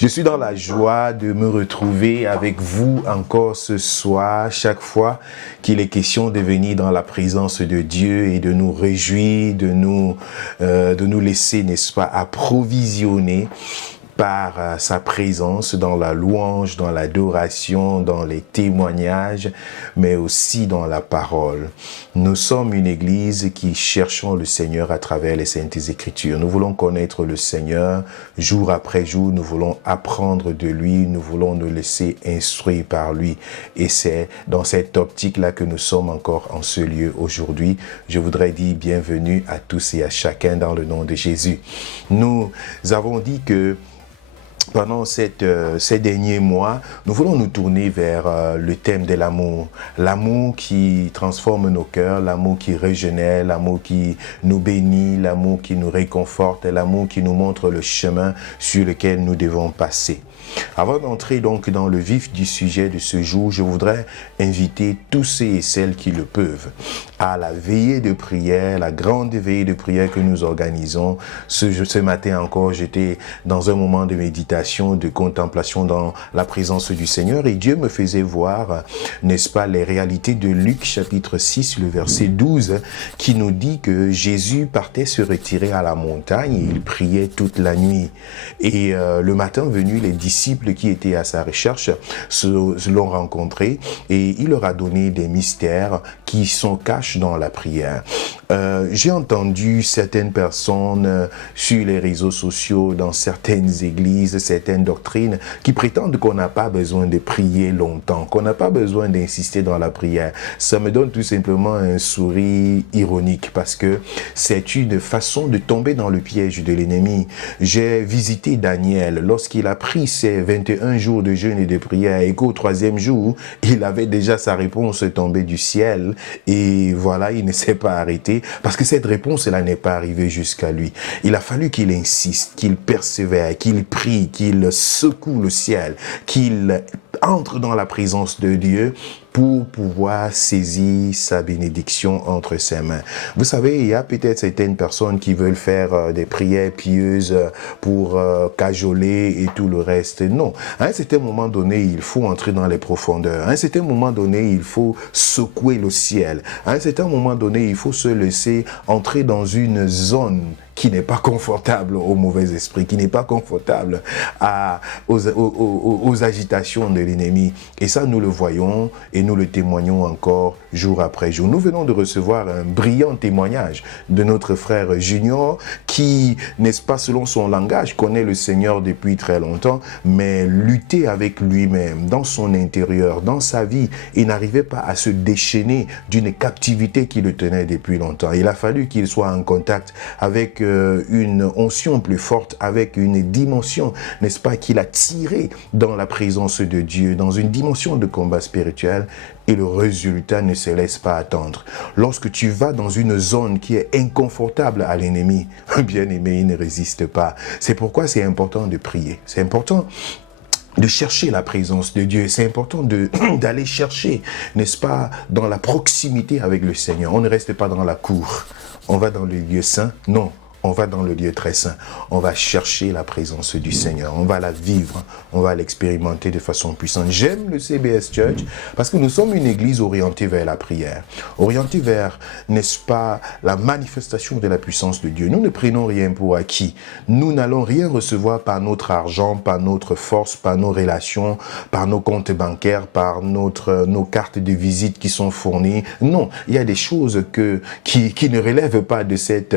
Je suis dans la joie de me retrouver avec vous encore ce soir, chaque fois qu'il est question de venir dans la présence de Dieu et de nous réjouir, de nous laisser, n'est-ce pas, approvisionner par sa présence dans la louange, dans l'adoration, dans les témoignages, mais aussi dans la parole. Nous sommes une église qui cherchons le Seigneur à travers les Saintes Écritures. Nous voulons connaître le Seigneur jour après jour, nous voulons apprendre de lui, nous voulons nous laisser instruire par lui. Et c'est dans cette optique-là que nous sommes encore en ce lieu aujourd'hui. Je voudrais dire bienvenue à tous et à chacun dans le nom de Jésus. Nous avons dit que pendant ces derniers mois, nous voulons nous tourner vers le thème de l'amour. L'amour qui transforme nos cœurs, l'amour qui régénère, l'amour qui nous bénit, l'amour qui nous réconforte, l'amour qui nous montre le chemin sur lequel nous devons passer. Avant d'entrer donc dans le vif du sujet de ce jour, je voudrais inviter tous ceux et celles qui le peuvent à la veillée de prière, la grande veillée de prière que nous organisons. Ce matin encore, j'étais dans un moment de méditation, de contemplation dans la présence du Seigneur et Dieu me faisait voir, n'est-ce pas, les réalités de Luc chapitre 6, le verset 12, qui nous dit que Jésus partait se retirer à la montagne et il priait toute la nuit. Et le matin venu, les disciples qui étaient à sa recherche se l'ont rencontré et il leur a donné des mystères qui sont cachés dans la prière. J'ai entendu certaines personnes sur les réseaux sociaux, dans certaines églises, certaines doctrines qui prétendent qu'on n'a pas besoin de prier longtemps, qu'on n'a pas besoin d'insister dans la prière. Ça me donne tout simplement un sourire ironique parce que c'est une façon de tomber dans le piège de l'ennemi. J'ai visité Daniel lorsqu'il a pris ses 21 jours de jeûne et de prière et qu'au 3e jour, il avait déjà sa réponse tombée du ciel et voilà, il ne s'est pas arrêté parce que cette réponse-là n'est pas arrivée jusqu'à lui. Il a fallu qu'il insiste, qu'il persévère, qu'il prie, qu'il secoue le ciel, qu'il entre dans la présence de Dieu pour pouvoir saisir sa bénédiction entre ses mains. Vous savez, il y a peut-être certaines personnes qui veulent faire des prières pieuses pour cajoler et tout le reste. Non, à un certain moment donné, il faut entrer dans les profondeurs. À un certain moment donné, il faut secouer le ciel. À un certain moment donné, il faut se laisser entrer dans une zone qui n'est pas confortable au mauvais esprit, qui n'est pas confortable aux agitations de l'ennemi. Et ça, nous le voyons et nous le témoignons encore jour après jour. Nous venons de recevoir un brillant témoignage de notre frère Junior qui, n'est-ce pas, selon son langage, connaît le Seigneur depuis très longtemps, mais luttait avec lui-même, dans son intérieur, dans sa vie, et n'arrivait pas à se déchaîner d'une captivité qui le tenait depuis longtemps. Il a fallu qu'il soit en contact avec une onction plus forte, avec une dimension, n'est-ce pas, qu'il a tiré dans la présence de Dieu, dans une dimension de combat spirituel, et le résultat ne se laisse pas attendre. Lorsque tu vas dans une zone qui est inconfortable à l'ennemi, bien aimé, il ne résiste pas. C'est pourquoi c'est important de prier. C'est important de chercher la présence de Dieu. C'est important d'aller chercher, n'est-ce pas, dans la proximité avec le Seigneur. On ne reste pas dans la cour. On va dans le lieu saint. Non. On va dans le lieu très saint, on va chercher la présence du Seigneur, on va la vivre, on va l'expérimenter de façon puissante. J'aime le CBS Church parce que nous sommes une église orientée vers la prière, orientée vers, n'est-ce pas, la manifestation de la puissance de Dieu. Nous ne prenons rien pour acquis, nous n'allons rien recevoir par notre argent, par notre force, par nos relations, par nos comptes bancaires, par nos cartes de visite qui sont fournies. Non, il y a des choses qui ne relèvent pas de cette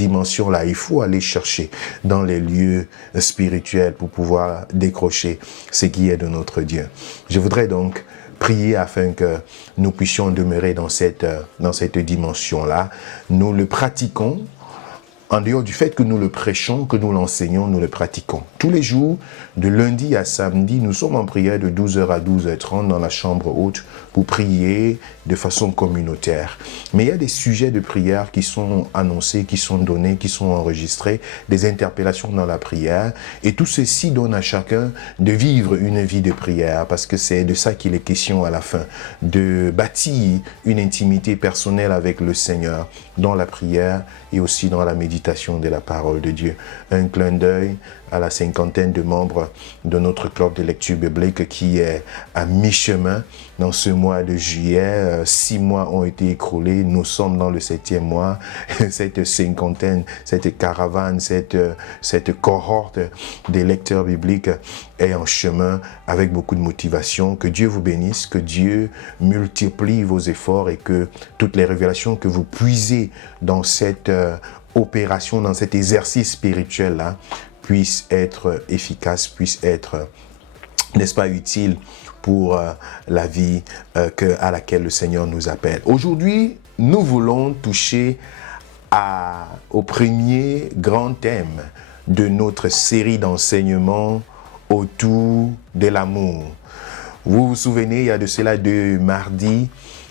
dimension-là. Il faut aller chercher dans les lieux spirituels pour pouvoir décrocher ce qui est de notre Dieu. Je voudrais donc prier afin que nous puissions demeurer dans cette dimension-là. Nous le pratiquons. En dehors du fait que nous le prêchons, que nous l'enseignons, nous le pratiquons. Tous les jours, de lundi à samedi, nous sommes en prière de 12h à 12h30 dans la chambre haute pour prier de façon communautaire. Mais il y a des sujets de prière qui sont annoncés, qui sont donnés, qui sont enregistrés, des interpellations dans la prière. Et tout ceci donne à chacun de vivre une vie de prière parce que c'est de ça qu'il est question à la fin, de bâtir une intimité personnelle avec le Seigneur dans la prière et aussi dans la méditation méditation de la parole de Dieu. Un clin d'œil à la cinquantaine de membres de notre club de lecture biblique qui est à mi-chemin dans ce mois de juillet. 6 mois ont été écoulés, nous sommes dans le 7e mois. Cette cinquantaine, cette caravane, cette cohorte des lecteurs bibliques est en chemin avec beaucoup de motivation. Que Dieu vous bénisse, que Dieu multiplie vos efforts et que toutes les révélations que vous puisez dans cette opération, dans cet exercice spirituel-là, puissent être efficaces, puissent être, n'est-ce pas, utiles pour la vie à laquelle le Seigneur nous appelle. Aujourd'hui, nous voulons toucher au premier grand thème de notre série d'enseignements autour de l'amour. Vous vous souvenez, il y a de cela 2 mardis,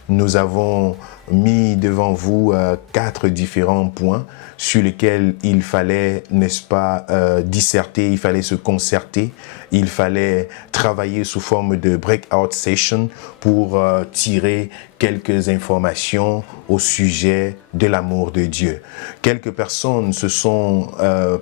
nous avons mis devant vous 4 différents points sur lesquels il fallait, n'est-ce pas, disserter, il fallait se concerter, il fallait travailler sous forme de breakout session pour tirer quelques informations au sujet de l'amour de Dieu. Quelques personnes se sont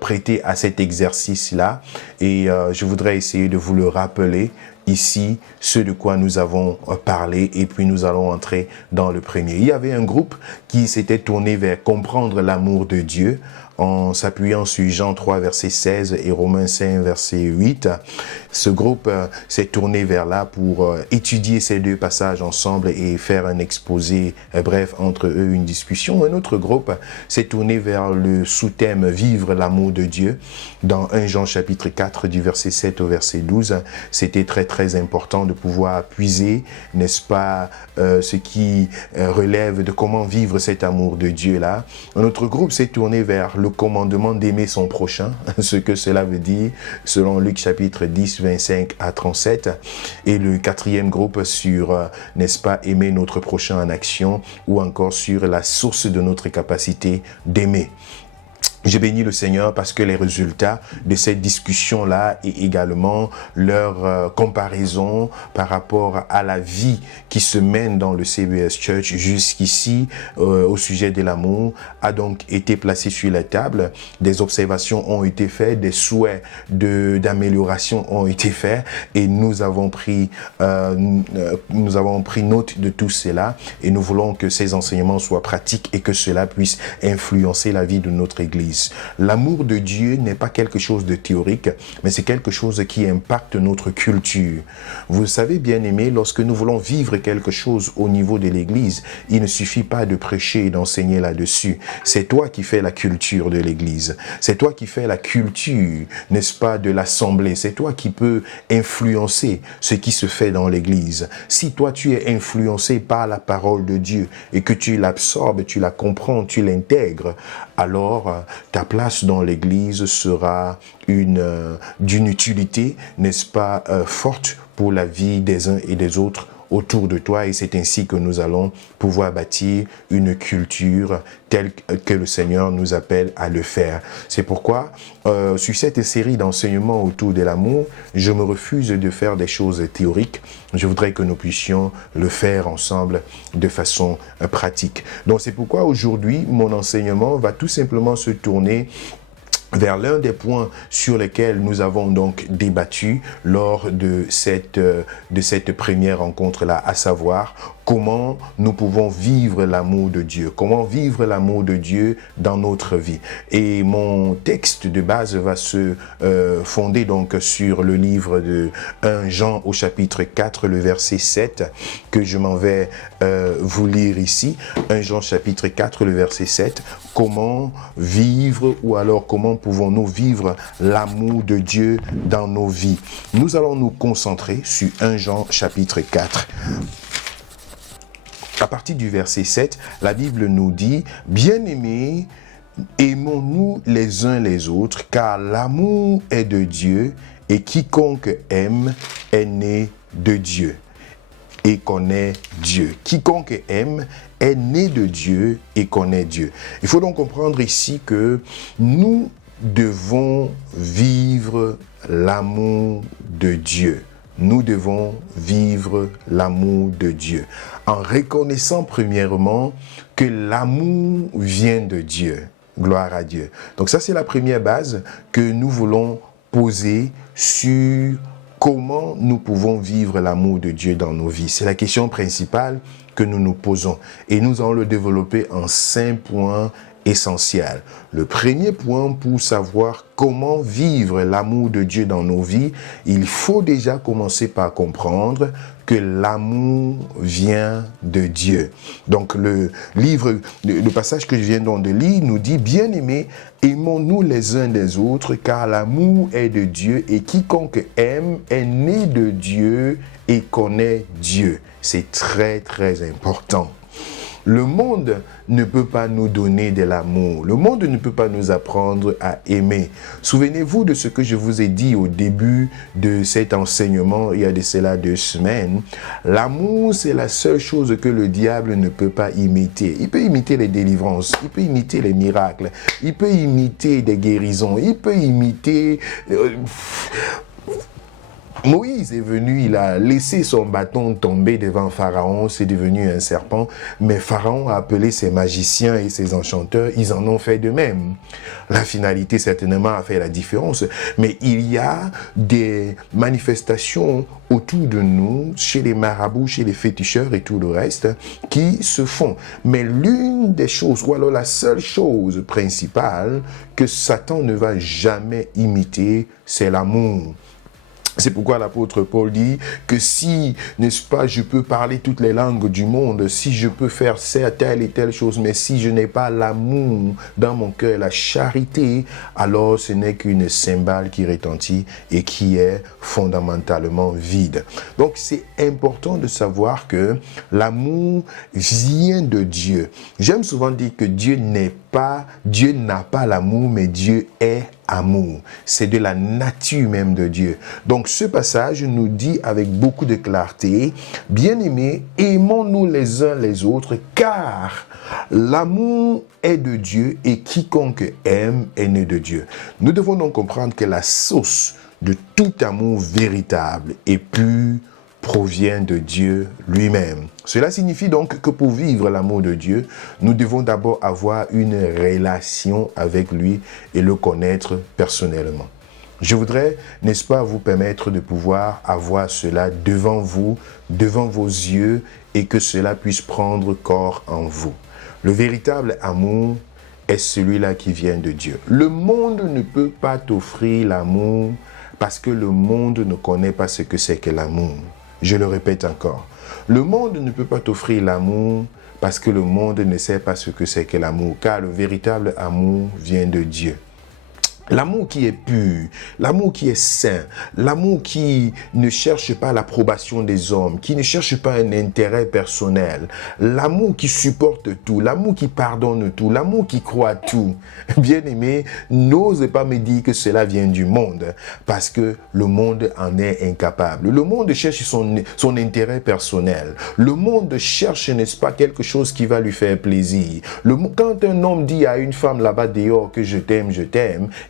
prêtées à cet exercice-là et je voudrais essayer de vous le rappeler ici, ce de quoi nous avons parlé, et puis nous allons entrer dans le premier. Il y avait un groupe qui s'était tourné vers comprendre l'amour de Dieu en s'appuyant sur Jean 3, verset 16 et Romains 5, verset 8. Ce groupe s'est tourné vers là pour étudier ces 2 passages ensemble et faire un exposé bref entre eux, une discussion. Un autre groupe s'est tourné vers le sous-thème « Vivre l'amour de Dieu » dans 1 Jean chapitre 4 du verset 7 au verset 12. C'était très important de pouvoir puiser, n'est-ce pas, ce qui relève de comment vivre cet amour de Dieu-là. Un autre groupe s'est tourné vers le commandement d'aimer son prochain, ce que cela veut dire selon Luc chapitre 10, 25 à 37. Et le 4e groupe sur, n'est-ce pas, aimer notre prochain en action, ou encore sur la source de notre capacité d'aimer. J'ai béni le Seigneur parce que les résultats de cette discussion-là et également leur comparaison par rapport à la vie qui se mène dans le CBS Church jusqu'ici au sujet de l'amour a donc été placé sur la table. Des observations ont été faites, des souhaits d'amélioration ont été faits et nous avons pris note de tout cela et nous voulons que ces enseignements soient pratiques et que cela puisse influencer la vie de notre Église. L'amour de Dieu n'est pas quelque chose de théorique, mais c'est quelque chose qui impacte notre culture. Vous savez, bien-aimés, lorsque nous voulons vivre quelque chose au niveau de l'Église, il ne suffit pas de prêcher et d'enseigner là-dessus. C'est toi qui fais la culture de l'Église. C'est toi qui fais la culture, n'est-ce pas, de l'Assemblée. C'est toi qui peux influencer ce qui se fait dans l'Église. Si toi, tu es influencé par la parole de Dieu et que tu l'absorbes, tu la comprends, tu l'intègres, alors ta place dans l'Église sera d'une utilité, n'est-ce pas, forte pour la vie des uns et des autres autour de toi, et c'est ainsi que nous allons pouvoir bâtir une culture telle que le Seigneur nous appelle à le faire. C'est pourquoi, sur cette série d'enseignements autour de l'amour, je me refuse de faire des choses théoriques. Je voudrais que nous puissions le faire ensemble de façon pratique. Donc c'est pourquoi aujourd'hui, mon enseignement va tout simplement se tourner vers l'un des points sur lesquels nous avons donc débattu lors de cette première rencontre-là, à savoir comment nous pouvons vivre l'amour de Dieu, comment vivre l'amour de Dieu dans notre vie. Et mon texte de base va se fonder donc sur le livre de 1 Jean au chapitre 4, le verset 7, que je m'en vais vous lire ici. 1 Jean chapitre 4, le verset 7, comment vivre ou alors comment pouvons-nous vivre l'amour de Dieu dans nos vies. Nous allons nous concentrer sur 1 Jean chapitre 4. À partir du verset 7, la Bible nous dit « Bien-aimés, aimons-nous les uns les autres, car l'amour est de Dieu, et quiconque aime est né de Dieu et connaît Dieu. » Quiconque aime est né de Dieu et connaît Dieu. Il faut donc comprendre ici que nous devons vivre l'amour de Dieu. Nous devons vivre l'amour de Dieu en reconnaissant premièrement que l'amour vient de Dieu. Gloire à Dieu. Donc ça, c'est la première base que nous voulons poser sur comment nous pouvons vivre l'amour de Dieu dans nos vies. C'est la question principale que nous nous posons. Et nous allons le développer en 5 points essentiels. Le premier point pour savoir comment vivre l'amour de Dieu dans nos vies, il faut déjà commencer par comprendre que l'amour vient de Dieu. Donc le passage que je viens donc de lire nous dit: bien-aimés, aimons-nous les uns des autres, car l'amour est de Dieu, et quiconque aime est né de Dieu et connaît Dieu. C'est très très important. Le monde ne peut pas nous donner de l'amour. Le monde ne peut pas nous apprendre à aimer. Souvenez-vous de ce que je vous ai dit au début de cet enseignement, il y a de cela 2 semaines. L'amour, c'est la seule chose que le diable ne peut pas imiter. Il peut imiter les délivrances, il peut imiter les miracles, il peut imiter des guérisons, il peut imiter... Moïse est venu, il a laissé son bâton tomber devant Pharaon, c'est devenu un serpent, mais Pharaon a appelé ses magiciens et ses enchanteurs, ils en ont fait de même. La finalité certainement a fait la différence, mais il y a des manifestations autour de nous, chez les marabouts, chez les féticheurs et tout le reste, qui se font. Mais l'une des choses, ou alors la seule chose principale que Satan ne va jamais imiter, c'est l'amour. C'est pourquoi l'apôtre Paul dit que si, n'est-ce pas, je peux parler toutes les langues du monde, si je peux faire telle et telle chose, mais si je n'ai pas l'amour dans mon cœur, la charité, alors ce n'est qu'une cymbale qui retentit et qui est fondamentalement vide. Donc c'est important de savoir que l'amour vient de Dieu. J'aime souvent dire que Dieu n'a pas l'amour, mais Dieu est amour. C'est de la nature même de Dieu. Donc ce passage nous dit avec beaucoup de clarté: bien-aimés, aimons-nous les uns les autres, car l'amour est de Dieu et quiconque aime est né de Dieu. Nous devons donc comprendre que la source de tout amour véritable et pur provient de Dieu lui-même. Cela signifie donc que pour vivre l'amour de Dieu, nous devons d'abord avoir une relation avec lui et le connaître personnellement. Je voudrais, n'est-ce pas, vous permettre de pouvoir avoir cela devant vous, devant vos yeux, et que cela puisse prendre corps en vous. Le véritable amour est celui-là qui vient de Dieu. Le monde ne peut pas t'offrir l'amour parce que le monde ne connaît pas ce que c'est que l'amour. Je le répète encore. Le monde ne peut pas t'offrir l'amour parce que le monde ne sait pas ce que c'est que l'amour, car le véritable amour vient de Dieu. L'amour qui est pur, l'amour qui est saint, l'amour qui ne cherche pas l'approbation des hommes, qui ne cherche pas un intérêt personnel, l'amour qui supporte tout, l'amour qui pardonne tout, l'amour qui croit tout. Bien-aimé, n'ose pas me dire que cela vient du monde, parce que le monde en est incapable. Le monde cherche son intérêt personnel. Le monde cherche, n'est-ce pas, quelque chose qui va lui faire plaisir. Quand un homme dit à une femme là-bas dehors que je t'aime,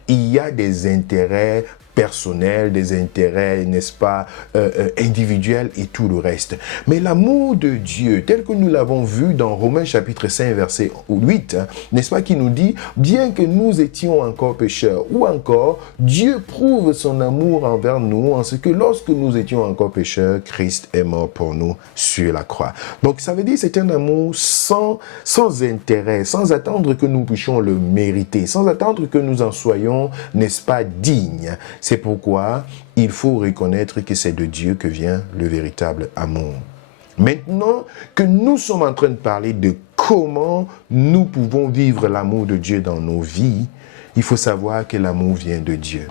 il y a des intérêts personnels, des intérêts, n'est-ce pas, individuels et tout le reste. Mais l'amour de Dieu, tel que nous l'avons vu dans Romains chapitre 5, verset 8, n'est-ce pas, qui nous dit, bien que nous étions encore pécheurs, ou encore, Dieu prouve son amour envers nous en ce que lorsque nous étions encore pécheurs, Christ est mort pour nous sur la croix. Donc ça veut dire que c'est un amour sans intérêt, sans attendre que nous puissions le mériter, sans attendre que nous en soyons, n'est-ce pas, dignes. C'est pourquoi il faut reconnaître que c'est de Dieu que vient le véritable amour. Maintenant que nous sommes en train de parler de comment nous pouvons vivre l'amour de Dieu dans nos vies, il faut savoir que l'amour vient de Dieu.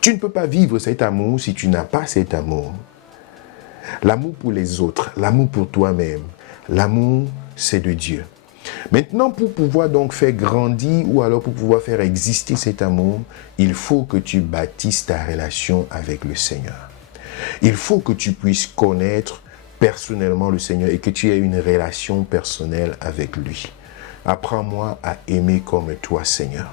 Tu ne peux pas vivre cet amour si tu n'as pas cet amour. L'amour pour les autres, l'amour pour toi-même, l'amour, c'est de Dieu. Maintenant, pour pouvoir donc faire grandir ou alors pour pouvoir faire exister cet amour, il faut que tu bâtisses ta relation avec le Seigneur. Il faut que tu puisses connaître personnellement le Seigneur et que tu aies une relation personnelle avec lui. Apprends-moi à aimer comme toi, Seigneur.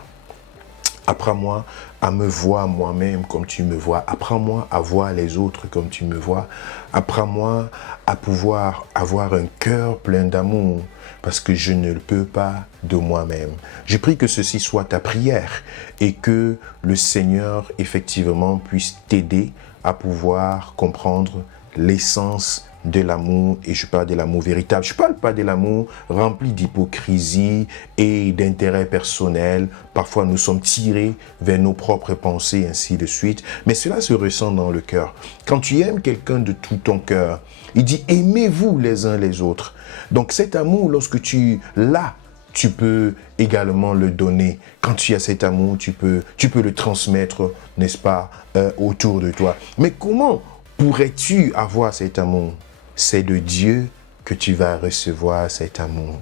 Apprends-moi à me voir moi-même comme tu me vois. Apprends-moi à voir les autres comme tu me vois. Apprends-moi à pouvoir avoir un cœur plein d'amour parce que je ne le peux pas de moi-même. Je prie que ceci soit ta prière et que le Seigneur effectivement puisse t'aider à pouvoir comprendre l'essence de l'amour, et je parle de l'amour véritable. Je ne parle pas de l'amour rempli d'hypocrisie et d'intérêt personnel. Parfois, nous sommes tirés vers nos propres pensées, ainsi de suite. Mais cela se ressent dans le cœur. Quand tu aimes quelqu'un de tout ton cœur, il dit « aimez-vous les uns les autres ». Donc cet amour, lorsque tu l'as, tu peux également le donner. Quand tu as cet amour, tu peux le transmettre, n'est-ce pas, autour de toi. Mais comment pourrais-tu avoir cet amour? C'est de Dieu que tu vas recevoir cet amour.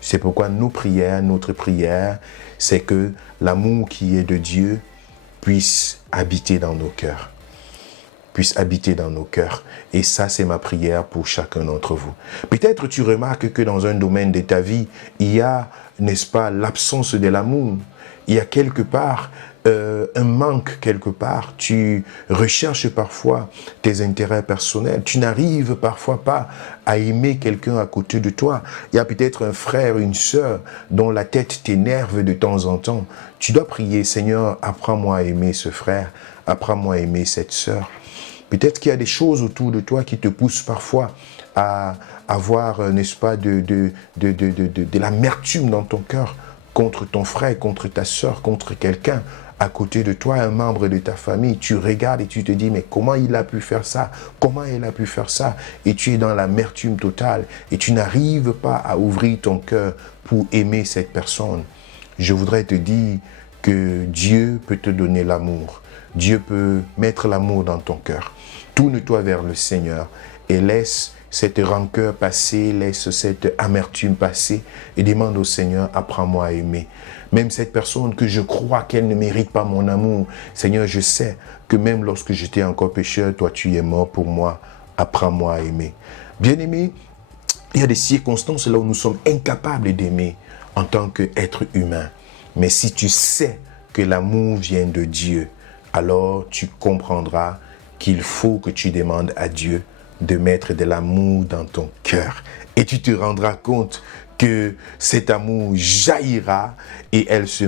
C'est pourquoi notre prière, c'est que l'amour qui est de Dieu puisse habiter dans nos cœurs. Puisse habiter dans nos cœurs. Et ça, c'est ma prière pour chacun d'entre vous. Peut-être tu remarques que dans un domaine de ta vie, il y a, n'est-ce pas, l'absence de l'amour. Il y a quelque part un manque quelque part. Tu recherches parfois tes intérêts personnels. Tu n'arrives parfois pas à aimer quelqu'un à côté de toi. Il y a peut-être un frère, une sœur dont la tête t'énerve de temps en temps. Tu dois prier, Seigneur, apprends-moi à aimer ce frère, apprends-moi à aimer cette sœur. Peut-être qu'il y a des choses autour de toi qui te poussent parfois à avoir, n'est-ce pas, de l'amertume dans ton cœur contre ton frère, contre ta sœur, contre quelqu'un à côté de toi, un membre de ta famille. Tu regardes et tu te dis, mais comment il a pu faire ça? Comment elle a pu faire ça? Et tu es dans l'amertume totale et tu n'arrives pas à ouvrir ton cœur pour aimer cette personne. Je voudrais te dire que Dieu peut te donner l'amour. Dieu peut mettre l'amour dans ton cœur. Tourne-toi vers le Seigneur et laisse cette rancœur passer, laisse cette amertume passer et demande au Seigneur, apprends-moi à aimer. Même cette personne que je crois qu'elle ne mérite pas mon amour, Seigneur, je sais que même lorsque j'étais encore pécheur, toi tu es mort pour moi, apprends-moi à aimer. Bien-aimé, il y a des circonstances là où nous sommes incapables d'aimer en tant qu'être humain. Mais si tu sais que l'amour vient de Dieu, alors tu comprendras qu'il faut que tu demandes à Dieu de mettre de l'amour dans ton cœur. Et tu te rendras compte que cet amour jaillira et il se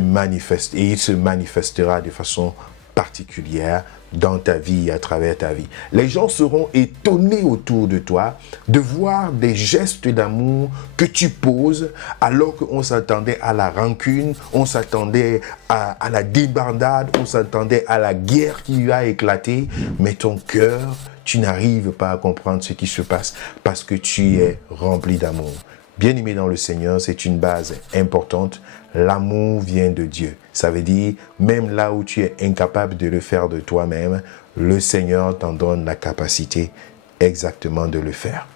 manifestera de façon particulière dans ta vie, à travers ta vie. Les gens seront étonnés autour de toi de voir des gestes d'amour que tu poses alors qu'on s'attendait à la rancune, on s'attendait à la débandade, on s'attendait à la guerre qui va éclater, mais ton cœur, tu n'arrives pas à comprendre ce qui se passe parce que tu es rempli d'amour. Bien-aimé dans le Seigneur, c'est une base importante. L'amour vient de Dieu. Ça veut dire, même là où tu es incapable de le faire de toi-même, le Seigneur t'en donne la capacité exactement de le faire.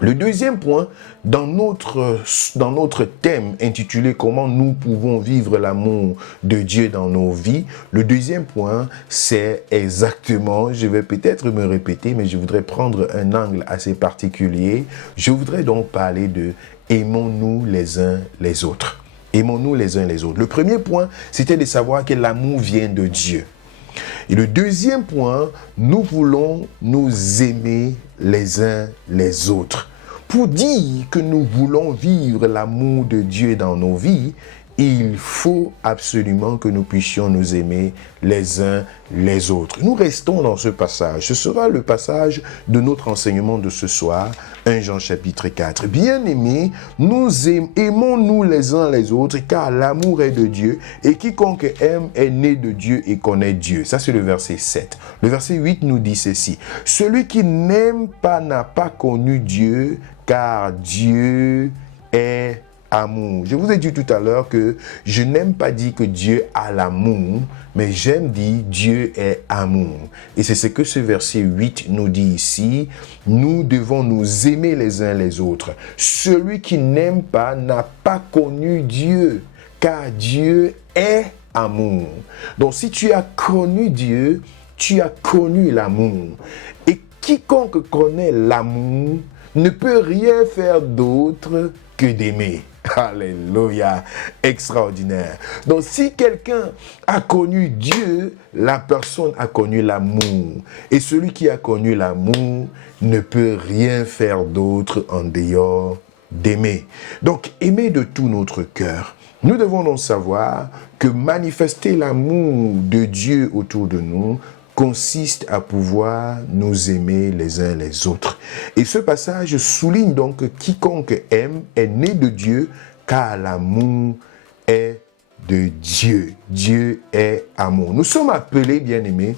Le deuxième point, dans notre thème intitulé « Comment nous pouvons vivre l'amour de Dieu dans nos vies », le deuxième point, c'est exactement, je vais peut-être me répéter, mais je voudrais prendre un angle assez particulier. Je voudrais donc parler de « Aimons-nous les uns les autres ». Aimons-nous les uns les autres. Le premier point, c'était de savoir que l'amour vient de Dieu. Et le deuxième point, nous voulons nous aimer les uns les autres. Pour dire que nous voulons vivre l'amour de Dieu dans nos vies, il faut absolument que nous puissions nous aimer les uns les autres. Nous restons dans ce passage. Ce sera le passage de notre enseignement de ce soir, 1 Jean chapitre 4. Bien-aimés, aimons-nous les uns les autres, car l'amour est de Dieu, et quiconque aime est né de Dieu et connaît Dieu. Ça, c'est le verset 7. Le verset 8 nous dit ceci. Celui qui n'aime pas n'a pas connu Dieu, car Dieu est amour. Je vous ai dit tout à l'heure que je n'aime pas dire que Dieu a l'amour, mais j'aime dire Dieu est amour. Et c'est ce que ce verset 8 nous dit ici. Nous devons nous aimer les uns les autres. Celui qui n'aime pas n'a pas connu Dieu, car Dieu est amour. Donc si tu as connu Dieu, tu as connu l'amour. Et quiconque connaît l'amour ne peut rien faire d'autre que d'aimer. Alléluia, extraordinaire. Donc si quelqu'un a connu Dieu, la personne a connu l'amour. Et celui qui a connu l'amour ne peut rien faire d'autre en dehors d'aimer. Donc aimer de tout notre cœur. Nous devons donc savoir que manifester l'amour de Dieu autour de nous consiste à pouvoir nous aimer les uns les autres. Et ce passage souligne donc que quiconque aime est né de Dieu, car l'amour est de Dieu. Dieu est amour. Nous sommes appelés, bien-aimés,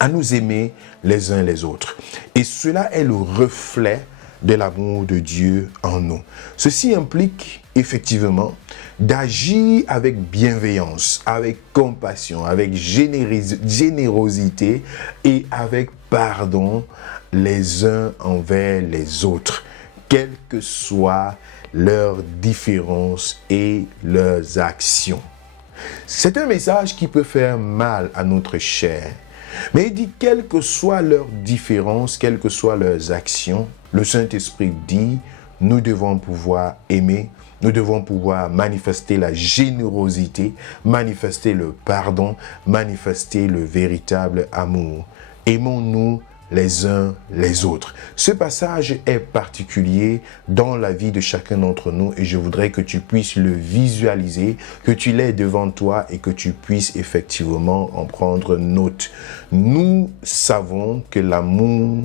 à nous aimer les uns les autres. Et cela est le reflet de l'amour de Dieu en nous. Ceci implique effectivement d'agir avec bienveillance, avec compassion, avec générosité et avec pardon les uns envers les autres, quelles que soient leurs différences et leurs actions. C'est un message qui peut faire mal à notre chair, mais il dit quelles que soient leurs différences, quelles que soient leurs actions, le Saint-Esprit dit, nous devons pouvoir aimer, nous devons pouvoir manifester la générosité, manifester le pardon, manifester le véritable amour. Aimons-nous les uns les autres. Ce passage est particulier dans la vie de chacun d'entre nous et je voudrais que tu puisses le visualiser, que tu l'aies devant toi et que tu puisses effectivement en prendre note. Nous savons que l'amour,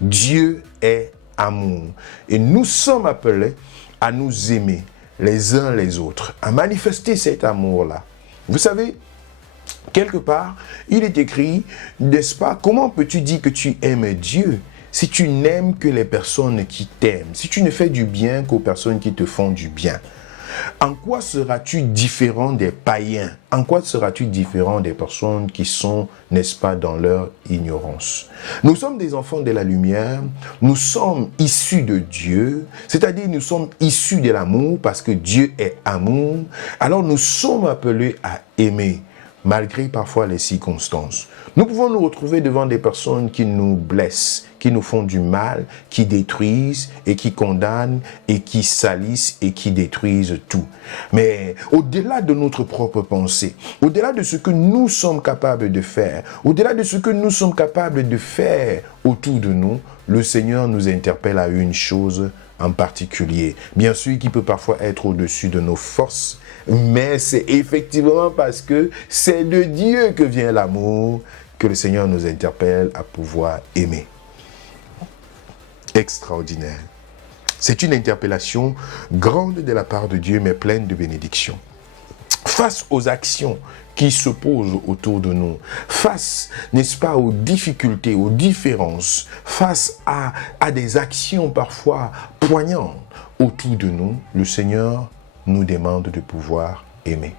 Dieu est amour et nous sommes appelés à nous aimer les uns les autres, à manifester cet amour-là. Vous savez, quelque part, il est écrit, n'est-ce pas, comment peux-tu dire que tu aimes Dieu si tu n'aimes que les personnes qui t'aiment, si tu ne fais du bien qu'aux personnes qui te font du bien? En quoi seras-tu différent des païens? En quoi seras-tu différent des personnes qui sont, n'est-ce pas, dans leur ignorance? Nous sommes des enfants de la lumière, nous sommes issus de Dieu, c'est-à-dire nous sommes issus de l'amour parce que Dieu est amour. Alors nous sommes appelés à aimer, malgré parfois les circonstances. Nous pouvons nous retrouver devant des personnes qui nous blessent, qui nous font du mal, qui détruisent et qui condamnent et qui salissent et qui détruisent tout. Mais au-delà de notre propre pensée, au-delà de ce que nous sommes capables de faire, au-delà de ce que nous sommes capables de faire autour de nous, le Seigneur nous interpelle à une chose en particulier. Bien sûr, qui peut parfois être au-dessus de nos forces, mais c'est effectivement parce que c'est de Dieu que vient l'amour que le Seigneur nous interpelle à pouvoir aimer. Extraordinaire. C'est une interpellation grande de la part de Dieu, mais pleine de bénédictions. Face aux actions qui se posent autour de nous, face, n'est-ce pas, aux difficultés, aux différences, face à des actions parfois poignantes autour de nous, le Seigneur nous demande de pouvoir aimer.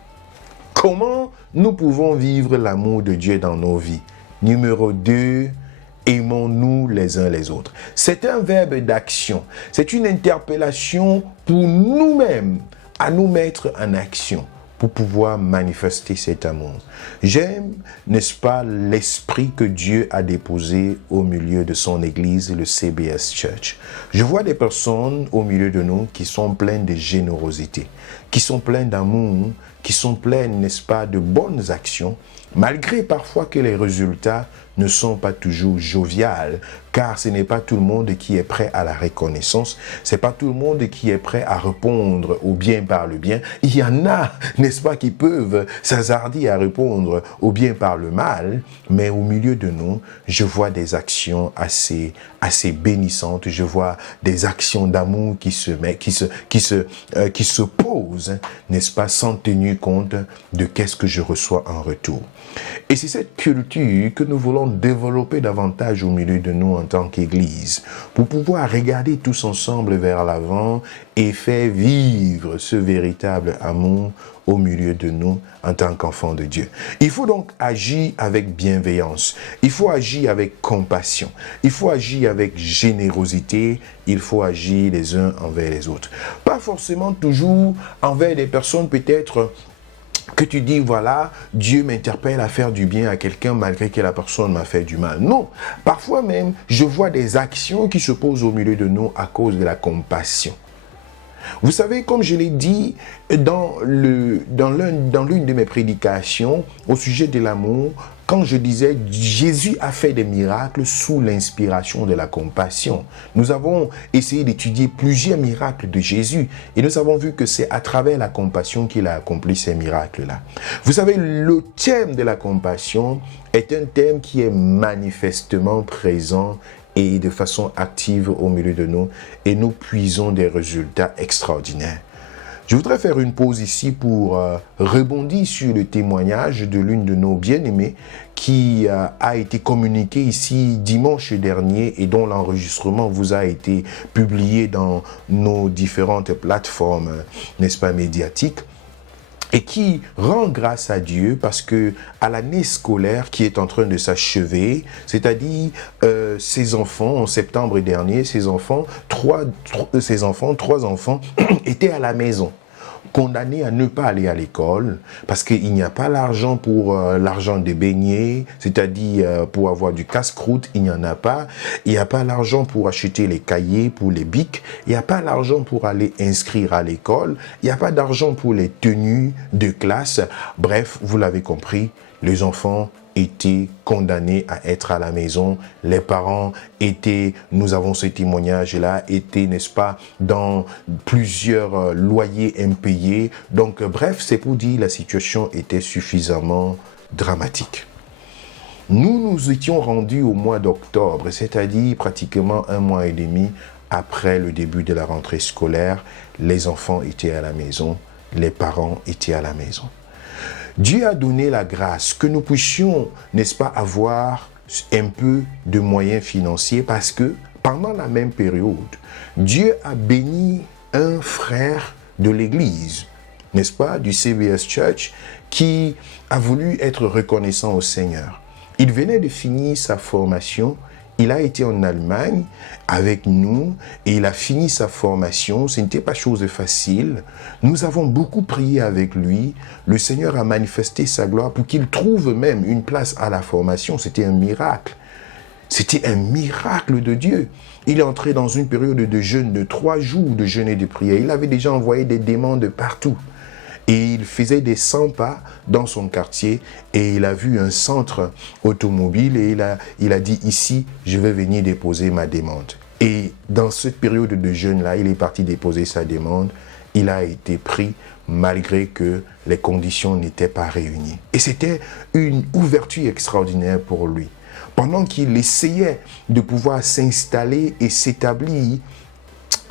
Comment nous pouvons vivre l'amour de Dieu dans nos vies? Numéro 2, aimons-nous les uns les autres. C'est un verbe d'action. C'est une interpellation pour nous-mêmes à nous mettre en action pour pouvoir manifester cet amour. J'aime, n'est-ce pas, l'esprit que Dieu a déposé au milieu de son église, le CBS Church. Je vois des personnes au milieu de nous qui sont pleines de générosité, qui sont pleines d'amour, qui sont pleines, n'est-ce pas, de bonnes actions, malgré parfois que les résultats ne sont pas toujours joviales, car ce n'est pas tout le monde qui est prêt à la reconnaissance, c'est pas tout le monde qui est prêt à répondre au bien par le bien. Il y en a, n'est-ce pas, qui peuvent s'hasarder à répondre au bien par le mal, mais au milieu de nous, je vois des actions assez bénissantes, je vois des actions d'amour qui se posent, n'est-ce pas, sans tenir compte de qu'est-ce que je reçois en retour. Et c'est cette culture que nous voulons développer davantage au milieu de nous en tant qu'Église, pour pouvoir regarder tous ensemble vers l'avant et faire vivre ce véritable amour au milieu de nous en tant qu'enfants de Dieu. Il faut donc agir avec bienveillance, il faut agir avec compassion, il faut agir avec générosité, il faut agir les uns envers les autres. Pas forcément toujours envers des personnes peut-être que tu dis, voilà, Dieu m'interpelle à faire du bien à quelqu'un malgré que la personne m'a fait du mal. Non, parfois même, je vois des actions qui se posent au milieu de nous à cause de la compassion. Vous savez, comme je l'ai dit dans l'une de mes prédications au sujet de l'amour, quand je disais Jésus a fait des miracles sous l'inspiration de la compassion. Nous avons essayé d'étudier plusieurs miracles de Jésus et nous avons vu que c'est à travers la compassion qu'il a accompli ces miracles-là. Vous savez, le thème de la compassion est un thème qui est manifestement présent et de façon active au milieu de nous, et nous puisons des résultats extraordinaires. Je voudrais faire une pause ici pour rebondir sur le témoignage de l'une de nos bien-aimées qui a été communiqué ici dimanche dernier et dont l'enregistrement vous a été publié dans nos différentes plateformes, n'est-ce pas, médiatiques. Et qui rend grâce à Dieu parce que à l'année scolaire qui est en train de s'achever, c'est-à-dire ses enfants, en septembre dernier, trois enfants étaient à la maison, condamnés à ne pas aller à l'école parce qu'il n'y a pas l'argent pour l'argent des beignets, c'est-à-dire pour avoir du casse-croûte, il n'y en a pas. Il n'y a pas l'argent pour acheter les cahiers, pour les bics. Il n'y a pas l'argent pour aller inscrire à l'école. Il n'y a pas d'argent pour les tenues de classe. Bref, vous l'avez compris, les enfants étaient condamnés à être à la maison. Les parents étaient, nous avons ce témoignage-là, étaient, n'est-ce pas, dans plusieurs loyers impayés. Donc, bref, c'est pour dire la situation était suffisamment dramatique. Nous nous étions rendus au mois d'octobre, c'est-à-dire pratiquement 1 mois et demi après le début de la rentrée scolaire. Les enfants étaient à la maison, les parents étaient à la maison. Dieu a donné la grâce que nous puissions, n'est-ce pas, avoir un peu de moyens financiers parce que pendant la même période, Dieu a béni un frère de l'église, n'est-ce pas, du CBS Church, qui a voulu être reconnaissant au Seigneur. Il venait de finir sa formation. Il a été en Allemagne avec nous et il a fini sa formation. Ce n'était pas chose facile. Nous avons beaucoup prié avec lui. Le Seigneur a manifesté sa gloire pour qu'il trouve même une place à la formation. C'était un miracle. C'était un miracle de Dieu. Il est entré dans une période de jeûne de 3 jours de jeûne et de prière. Il avait déjà envoyé des démons de partout. Et il faisait des 100 pas dans son quartier et il a vu un centre automobile et il a dit ici, je vais venir déposer ma demande. Et dans cette période de jeûne-là, il est parti déposer sa demande. Il a été pris malgré que les conditions n'étaient pas réunies. Et c'était une ouverture extraordinaire pour lui. Pendant qu'il essayait de pouvoir s'installer et s'établir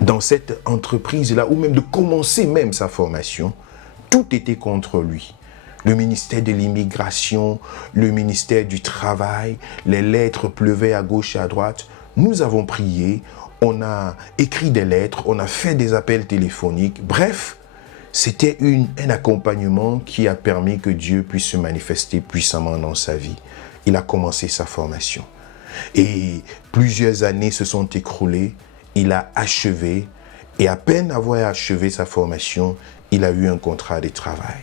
dans cette entreprise-là, ou même de commencer même sa formation, tout était contre lui. Le ministère de l'immigration, le ministère du travail, les lettres pleuvaient à gauche et à droite. Nous avons prié, on a écrit des lettres, on a fait des appels téléphoniques. Bref, c'était un accompagnement qui a permis que Dieu puisse se manifester puissamment dans sa vie. Il a commencé sa formation. Et plusieurs années se sont écoulées, il a achevé, et à peine avoir achevé sa formation, il a eu un contrat de travail.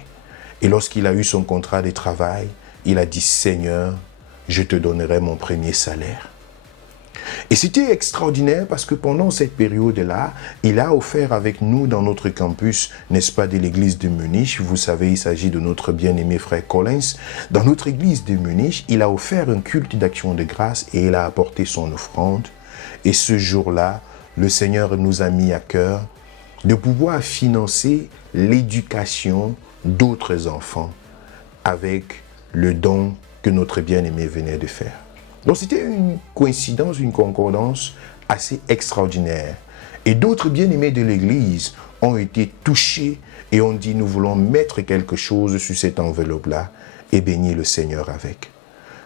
Et lorsqu'il a eu son contrat de travail, il a dit « Seigneur, je te donnerai mon premier salaire ». Et c'était extraordinaire parce que pendant cette période-là, il a offert avec nous dans notre campus, n'est-ce pas, de l'église de Munich. Vous savez, il s'agit de notre bien-aimé frère Collins. Dans notre église de Munich, il a offert un culte d'action de grâce et il a apporté son offrande. Et ce jour-là, le Seigneur nous a mis à cœur de pouvoir financer l'éducation d'autres enfants avec le don que notre bien-aimé venait de faire. Donc c'était une coïncidence, une concordance assez extraordinaire. Et d'autres bien-aimés de l'Église ont été touchés et ont dit nous voulons mettre quelque chose sur cette enveloppe-là et bénir le Seigneur avec.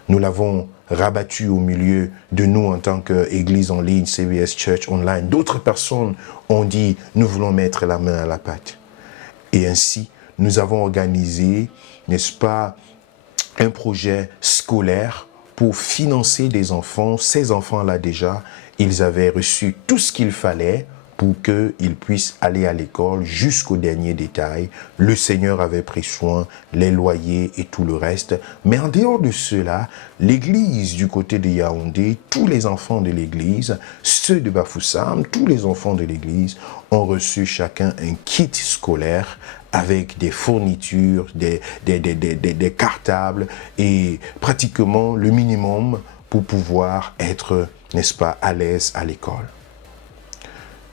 Nous l'avons rabattu au milieu de nous en tant qu'Église en ligne, CBS Church Online. D'autres personnes ont dit nous voulons mettre la main à la pâte. Et ainsi, nous avons organisé, n'est-ce pas, un projet scolaire pour financer des enfants. Ces enfants-là déjà, ils avaient reçu tout ce qu'il fallait pour qu'ils puissent aller à l'école jusqu'au dernier détail. Le Seigneur avait pris soin, les loyers et tout le reste. Mais en dehors de cela, l'église du côté de Yaoundé, tous les enfants de l'église, ceux de Bafoussam, tous les enfants de l'église ont reçu chacun un kit scolaire avec des fournitures, des cartables et pratiquement le minimum pour pouvoir être, n'est-ce pas, à l'aise à l'école.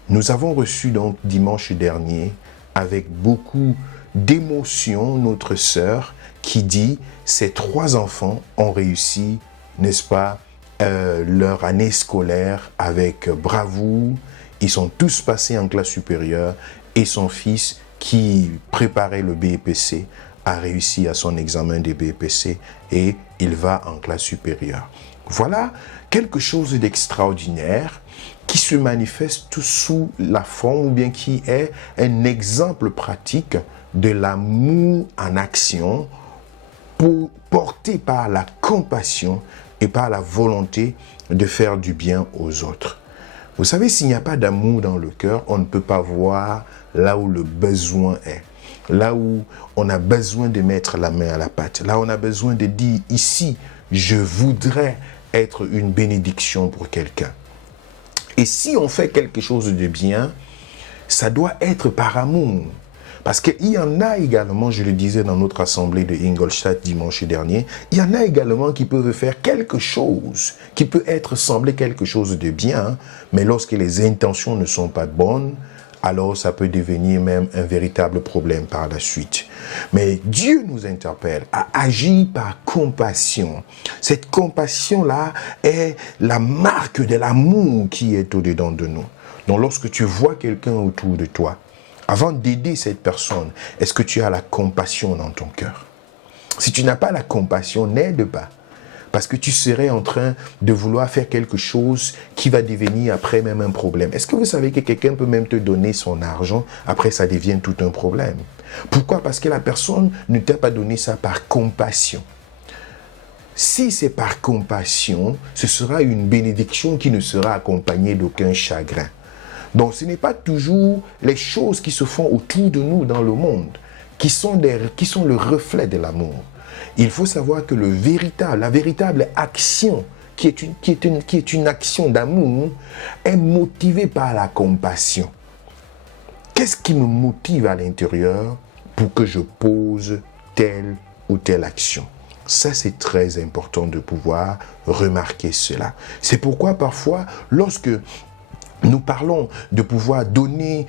Nous avons reçu donc dimanche dernier, avec beaucoup d'émotion, notre sœur qui dit « Ces 3 enfants ont réussi, n'est-ce pas, leur année scolaire avec bravoure. Ils sont tous passés en classe supérieure et son fils qui préparait le BEPC a réussi à son examen de BEPC et il va en classe supérieure. » Voilà quelque chose d'extraordinaire qui se manifeste sous la forme ou bien qui est un exemple pratique de l'amour en action porté par la compassion et par la volonté de faire du bien aux autres. Vous savez, s'il n'y a pas d'amour dans le cœur, on ne peut pas voir là où le besoin est. Là où on a besoin de mettre la main à la pâte. Là où on a besoin de dire ici, je voudrais être une bénédiction pour quelqu'un. Et si on fait quelque chose de bien, ça doit être par amour. Parce qu'il y en a également, je le disais dans notre assemblée de Ingolstadt dimanche dernier, il y en a également qui peuvent faire quelque chose, qui peut être semblé quelque chose de bien, mais lorsque les intentions ne sont pas bonnes, alors ça peut devenir même un véritable problème par la suite. Mais Dieu nous interpelle à agir par compassion. Cette compassion-là est la marque de l'amour qui est au-dedans de nous. Donc lorsque tu vois quelqu'un autour de toi, avant d'aider cette personne, est-ce que tu as la compassion dans ton cœur? Si tu n'as pas la compassion, n'aide pas. Parce que tu serais en train de vouloir faire quelque chose qui va devenir après même un problème. Est-ce que vous savez que quelqu'un peut même te donner son argent, après ça devient tout un problème? Pourquoi? Parce que la personne ne t'a pas donné ça par compassion. Si c'est par compassion, ce sera une bénédiction qui ne sera accompagnée d'aucun chagrin. Donc ce n'est pas toujours les choses qui se font autour de nous dans le monde qui sont le reflet de l'amour. Il faut savoir que la véritable action qui est une action d'amour est motivée par la compassion. Qu'est-ce qui me motive à l'intérieur pour que je pose telle ou telle action? Ça, c'est très important de pouvoir remarquer cela. C'est pourquoi parfois, lorsque nous parlons de pouvoir donner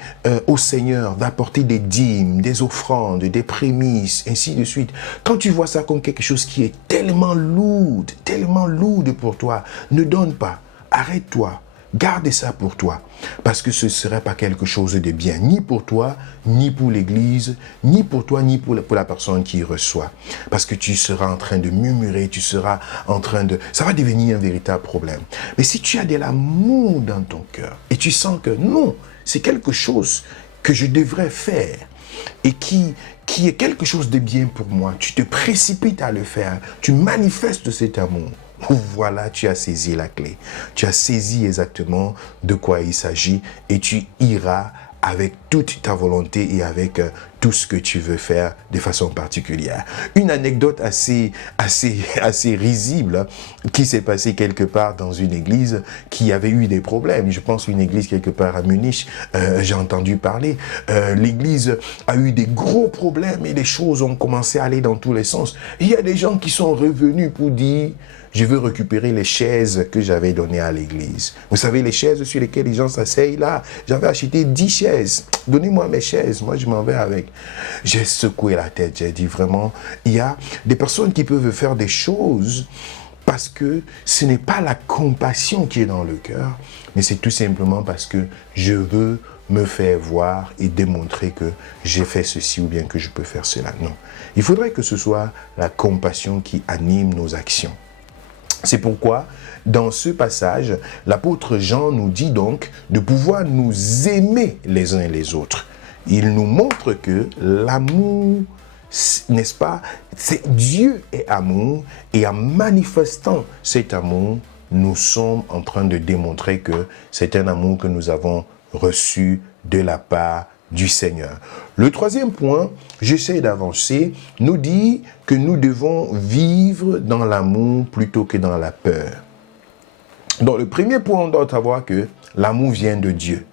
au Seigneur, d'apporter des dîmes, des offrandes, des prémices, ainsi de suite. Quand tu vois ça comme quelque chose qui est tellement lourd pour toi, ne donne pas, arrête-toi. Garde ça pour toi, parce que ce ne serait pas quelque chose de bien, ni pour toi, ni pour l'Église, ni pour toi, ni pour la personne qui reçoit. Parce que tu seras en train de murmurer, ça va devenir un véritable problème. Mais si tu as de l'amour dans ton cœur, et tu sens que non, c'est quelque chose que je devrais faire, et qui est quelque chose de bien pour moi, tu te précipites à le faire, tu manifestes cet amour. Voilà, tu as saisi la clé. Tu as saisi exactement de quoi il s'agit et tu iras avec toute ta volonté et avec tout ce que tu veux faire de façon particulière. Une anecdote assez risible qui s'est passée quelque part dans une église qui avait eu des problèmes. Je pense une église quelque part à Munich, j'ai entendu parler. L'église a eu des gros problèmes et les choses ont commencé à aller dans tous les sens. Il y a des gens qui sont revenus pour dire je veux récupérer les chaises que j'avais données à l'église. Vous savez, les chaises sur lesquelles les gens s'asseyent là, j'avais acheté 10 chaises. Donnez-moi mes chaises, moi je m'en vais avec. J'ai secoué la tête, j'ai dit vraiment, il y a des personnes qui peuvent faire des choses parce que ce n'est pas la compassion qui est dans le cœur, mais c'est tout simplement parce que je veux me faire voir et démontrer que j'ai fait ceci ou bien que je peux faire cela. Non, il faudrait que ce soit la compassion qui anime nos actions. C'est pourquoi, dans ce passage, l'apôtre Jean nous dit donc de pouvoir nous aimer les uns et les autres. Il nous montre que l'amour, n'est-ce pas, Dieu est amour et en manifestant cet amour, nous sommes en train de démontrer que c'est un amour que nous avons reçu de la part du Seigneur. Le troisième point, j'essaie d'avancer, nous dit que nous devons vivre dans l'amour plutôt que dans la peur. Donc le premier point, on doit savoir que l'amour vient de Dieu.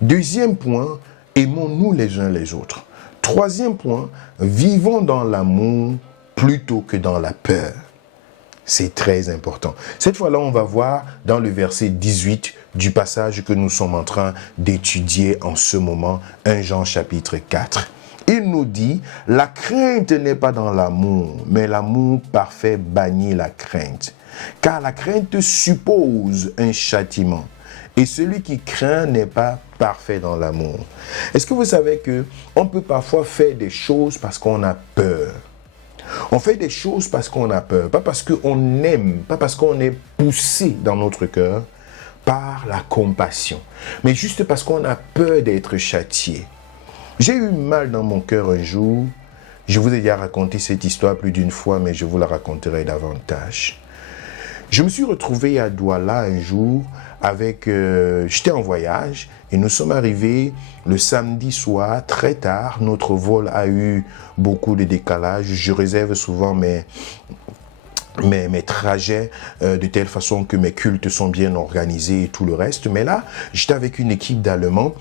Deuxième point, aimons-nous les uns les autres. Troisième point, vivons dans l'amour plutôt que dans la peur. C'est très important. Cette fois-là, on va voir dans le verset 18 du passage que nous sommes en train d'étudier en ce moment, 1 Jean chapitre 4. Il nous dit, la crainte n'est pas dans l'amour, mais l'amour parfait bannit la crainte. Car la crainte suppose un châtiment. Et celui qui craint n'est pas parfait dans l'amour. Est-ce que vous savez qu'on peut parfois faire des choses parce qu'on a peur? On fait des choses parce qu'on a peur, pas parce qu'on aime, pas parce qu'on est poussé dans notre cœur par la compassion, mais juste parce qu'on a peur d'être châtié. J'ai eu mal dans mon cœur un jour. Je vous ai déjà raconté cette histoire plus d'une fois, mais je vous la raconterai davantage. Je me suis retrouvé à Douala un jour j'étais en voyage et nous sommes arrivés le samedi soir très tard. Notre vol a eu beaucoup de décalage. Je réserve souvent mes trajets de telle façon que mes cultes sont bien organisés et tout le reste. Mais là, j'étais avec une équipe d'Allemands.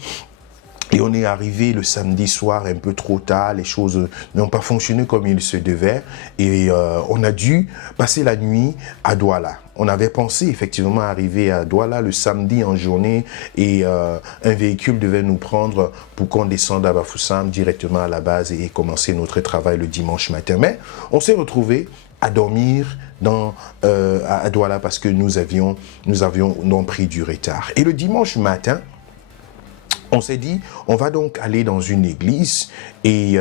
Et on est arrivé le samedi soir un peu trop tard, les choses n'ont pas fonctionné comme il se devait et on a dû passer la nuit à Douala. On avait pensé effectivement arriver à Douala le samedi en journée et un véhicule devait nous prendre pour qu'on descende à Bafoussam directement à la base et commencer notre travail le dimanche matin. Mais on s'est retrouvés à dormir à Douala parce que nous avions donc pris du retard. Et le dimanche matin, on s'est dit, on va donc aller dans une église et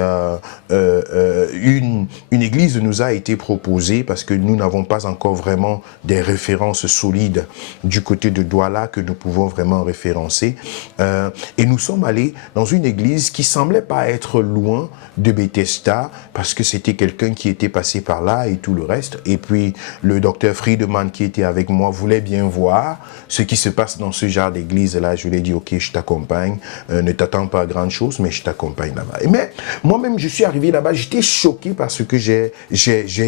une église nous a été proposée parce que nous n'avons pas encore vraiment des références solides du côté de Douala que nous pouvons vraiment référencer. Et nous sommes allés dans une église qui semblait pas être loin de Bethesda parce que c'était quelqu'un qui était passé par là et tout le reste. Et puis le docteur Friedemann qui était avec moi voulait bien voir ce qui se passe dans ce genre d'église-là. Je lui ai dit, ok, je t'accompagne. Ne t'attends pas à grande chose, mais je t'accompagne là-bas. Mais moi-même, je suis arrivé là-bas, j'étais choqué par ce que j'ai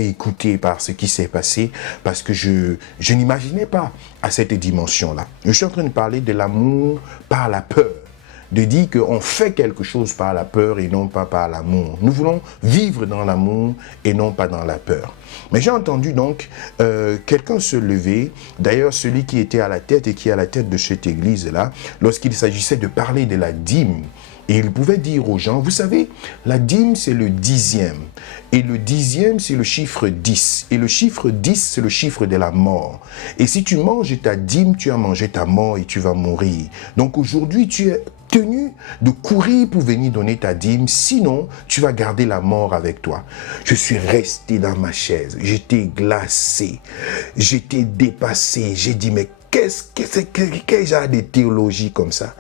écouté, par ce qui s'est passé, parce que je n'imaginais pas à cette dimension-là. Je suis en train de parler de l'amour par la peur, de dire qu'on fait quelque chose par la peur et non pas par l'amour. Nous voulons vivre dans l'amour et non pas dans la peur. Mais j'ai entendu donc quelqu'un se lever, d'ailleurs celui qui était à la tête et qui est à la tête de cette église-là, lorsqu'il s'agissait de parler de la dîme, et il pouvait dire aux gens, vous savez, la dîme c'est le 10e, et le 10e c'est le chiffre 10, et le chiffre 10 c'est le chiffre de la mort. Et si tu manges ta dîme, tu as mangé ta mort et tu vas mourir. Donc aujourd'hui tu es tenu de courir pour venir donner ta dîme, sinon tu vas garder la mort avec toi. Je suis resté dans ma chaise, j'étais glacé, j'étais dépassé, j'ai dit mais quel genre de théologie comme ça?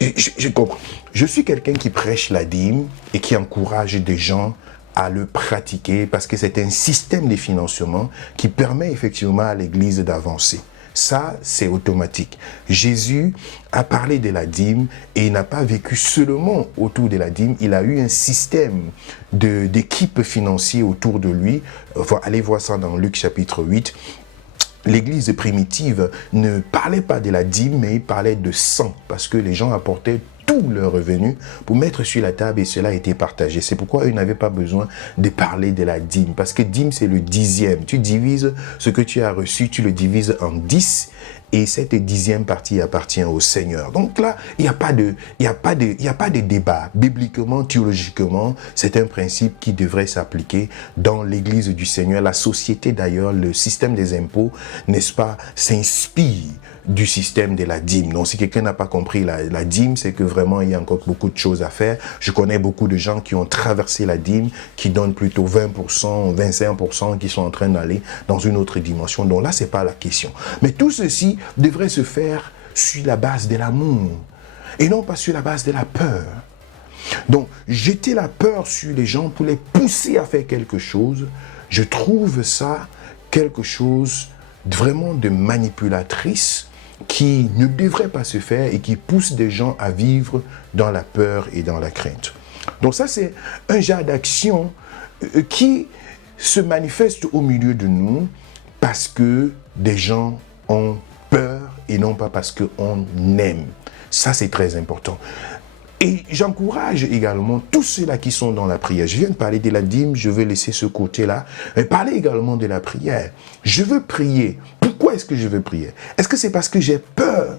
Je comprends. Je suis quelqu'un qui prêche la dîme et qui encourage des gens à le pratiquer parce que c'est un système de financement qui permet effectivement à l'Église d'avancer. Ça, c'est automatique. Jésus a parlé de la dîme et il n'a pas vécu seulement autour de la dîme. Il a eu un système d'équipes financières autour de lui. Allez voir ça dans Luc chapitre 8. L'Église primitive ne parlait pas de la dîme, mais il parlait de sang, parce que les gens apportaient tous leurs revenus pour mettre sur la table et cela a été partagé. C'est pourquoi ils n'avaient pas besoin de parler de la dîme, parce que dîme c'est le 10e. Tu divises ce que tu as reçu, tu le divises en 10 et cette 10e partie appartient au Seigneur. Donc là, il n'y a pas de débat. Bibliquement, théologiquement, c'est un principe qui devrait s'appliquer dans l'Église du Seigneur. La société d'ailleurs, le système des impôts, n'est-ce pas, s'inspire du système de la dîme. Donc si quelqu'un n'a pas compris la dîme, c'est que vraiment il y a encore beaucoup de choses à faire. Je connais beaucoup de gens qui ont traversé la dîme, qui donnent plutôt 20%, 25%, qui sont en train d'aller dans une autre dimension. Donc là, c'est pas la question. Mais tout ceci devrait se faire sur la base de l'amour et non pas sur la base de la peur. Donc, jeter la peur sur les gens pour les pousser à faire quelque chose, je trouve ça quelque chose vraiment de manipulatrice qui ne devrait pas se faire et qui pousse des gens à vivre dans la peur et dans la crainte. Donc ça, c'est un genre d'action qui se manifeste au milieu de nous parce que des gens ont peur et non pas parce qu'on aime. Ça, c'est très important. Et j'encourage également tous ceux-là qui sont dans la prière. Je viens de parler de la dîme, je veux laisser ce côté-là, mais parler également de la prière. Je veux prier. Pourquoi est-ce que je veux prier? Est-ce que c'est parce que j'ai peur,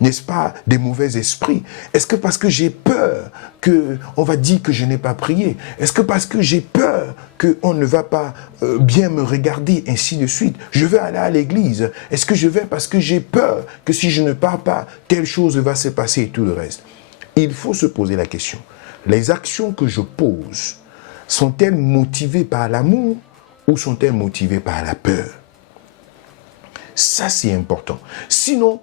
n'est-ce pas, des mauvais esprits? Est-ce que parce que j'ai peur qu'on va dire que je n'ai pas prié? Est-ce que parce que j'ai peur qu'on ne va pas bien me regarder, ainsi de suite? Je veux aller à l'église. Est-ce que je vais parce que j'ai peur que si je ne pars pas, telle chose va se passer et tout le reste? Il faut se poser la question. Les actions que je pose, sont-elles motivées par l'amour ou sont-elles motivées par la peur? Ça, c'est important. Sinon,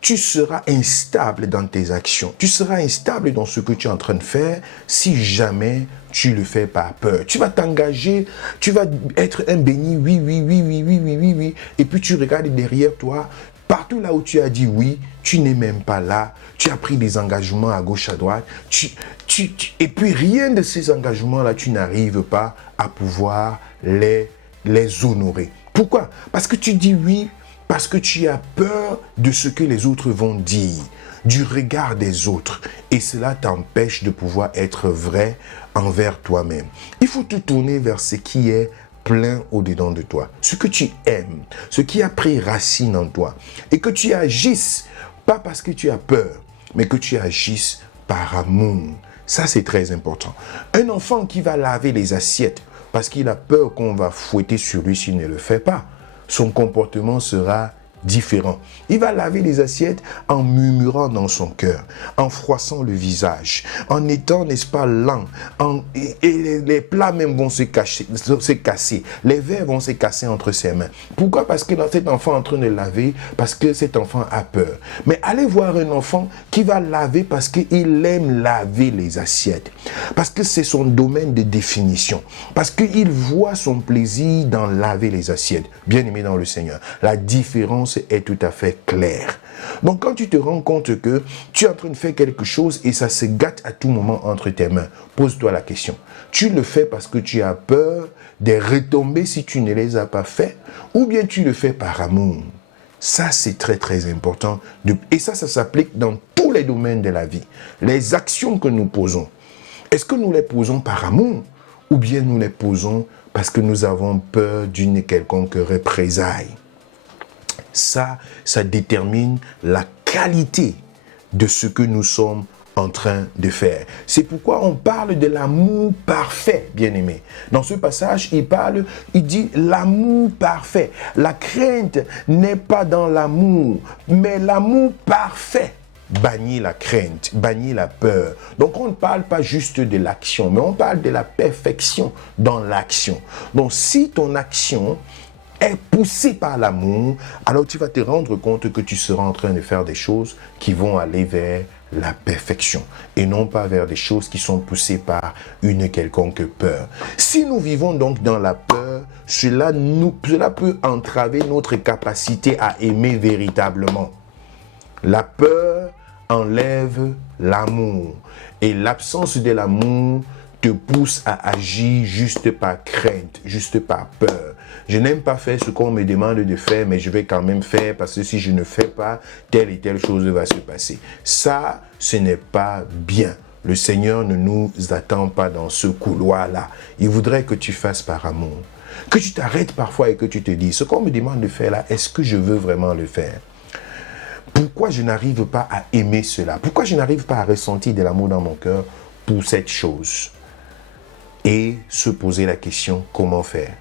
tu seras instable dans tes actions. Tu seras instable dans ce que tu es en train de faire si jamais tu le fais par peur. Tu vas t'engager, tu vas être un béni, oui. Et puis tu regardes derrière toi, partout là où tu as dit oui, tu n'es même pas là. Tu as pris des engagements à gauche, à droite. Et puis rien de ces engagements-là, tu n'arrives pas à pouvoir les honorer. Pourquoi? Parce que tu dis oui, parce que tu as peur de ce que les autres vont dire, du regard des autres. Et cela t'empêche de pouvoir être vrai envers toi-même. Il faut te tourner vers ce qui est plein au-dedans de toi, ce que tu aimes, ce qui a pris racine en toi. Et que tu agisses, pas parce que tu as peur, mais que tu agisses par amour. Ça, c'est très important. Un enfant qui va laver les assiettes parce qu'il a peur qu'on va fouetter sur lui s'il ne le fait pas, son comportement sera différent. Il va laver les assiettes en murmurant dans son cœur, en froissant le visage, en étant, n'est-ce pas, lent. Et les plats même vont se casser. Les verres vont se casser entre ses mains. Pourquoi? Parce que cet enfant est en train de laver, parce que cet enfant a peur. Mais allez voir un enfant qui va laver parce qu'il aime laver les assiettes. Parce que c'est son domaine de définition. Parce qu'il voit son plaisir dans laver les assiettes. Bien aimé dans le Seigneur, la différence est tout à fait claire. Donc quand tu te rends compte que tu es en train de faire quelque chose et ça se gâte à tout moment entre tes mains, pose-toi la question. Tu le fais parce que tu as peur des retombées si tu ne les as pas fait, ou bien tu le fais par amour? Ça, c'est très très important. Et ça s'applique dans tous les domaines de la vie. Les actions que nous posons, est-ce que nous les posons par amour, ou bien nous les posons parce que nous avons peur d'une quelconque représailles? Ça détermine la qualité de ce que nous sommes en train de faire. C'est pourquoi on parle de l'amour parfait, bien-aimé. Dans ce passage, il dit l'amour parfait. La crainte n'est pas dans l'amour, mais l'amour parfait bannit la crainte, bannit la peur. Donc on ne parle pas juste de l'action, mais on parle de la perfection dans l'action. Donc si ton action est poussé par l'amour, alors tu vas te rendre compte que tu seras en train de faire des choses qui vont aller vers la perfection et non pas vers des choses qui sont poussées par une quelconque peur. Si nous vivons donc dans la peur, cela peut entraver notre capacité à aimer véritablement. La peur enlève l'amour et l'absence de l'amour te pousse à agir juste par crainte, juste par peur. Je n'aime pas faire ce qu'on me demande de faire, mais je vais quand même faire parce que si je ne fais pas, telle et telle chose va se passer. Ça, ce n'est pas bien. Le Seigneur ne nous attend pas dans ce couloir-là. Il voudrait que tu fasses par amour. Que tu t'arrêtes parfois et que tu te dis, ce qu'on me demande de faire là, est-ce que je veux vraiment le faire? Pourquoi je n'arrive pas à aimer cela? Pourquoi je n'arrive pas à ressentir de l'amour dans mon cœur pour cette chose? Et se poser la question, comment faire?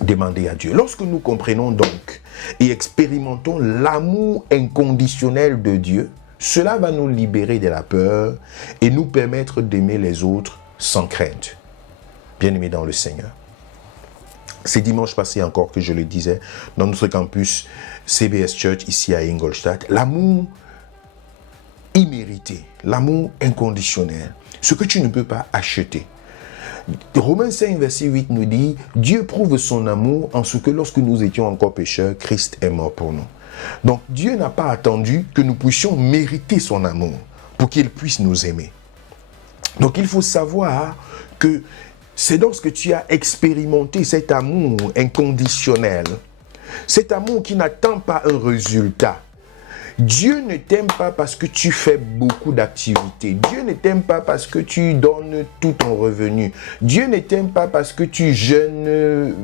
Demander à Dieu. Lorsque nous comprenons donc et expérimentons l'amour inconditionnel de Dieu, cela va nous libérer de la peur et nous permettre d'aimer les autres sans crainte. Bien-aimés dans le Seigneur. C'est dimanche passé encore que je le disais dans notre campus CBS Church ici à Ingolstadt. L'amour immérité, l'amour inconditionnel, ce que tu ne peux pas acheter. Romains 5, verset 8 nous dit, Dieu prouve son amour en ce que lorsque nous étions encore pécheurs, Christ est mort pour nous. Donc Dieu n'a pas attendu que nous puissions mériter son amour pour qu'il puisse nous aimer. Donc il faut savoir que c'est lorsque tu as expérimenté cet amour inconditionnel, cet amour qui n'attend pas un résultat. Dieu ne t'aime pas parce que tu fais beaucoup d'activités. Dieu ne t'aime pas parce que tu donnes tout ton revenu. Dieu ne t'aime pas parce que tu jeûnes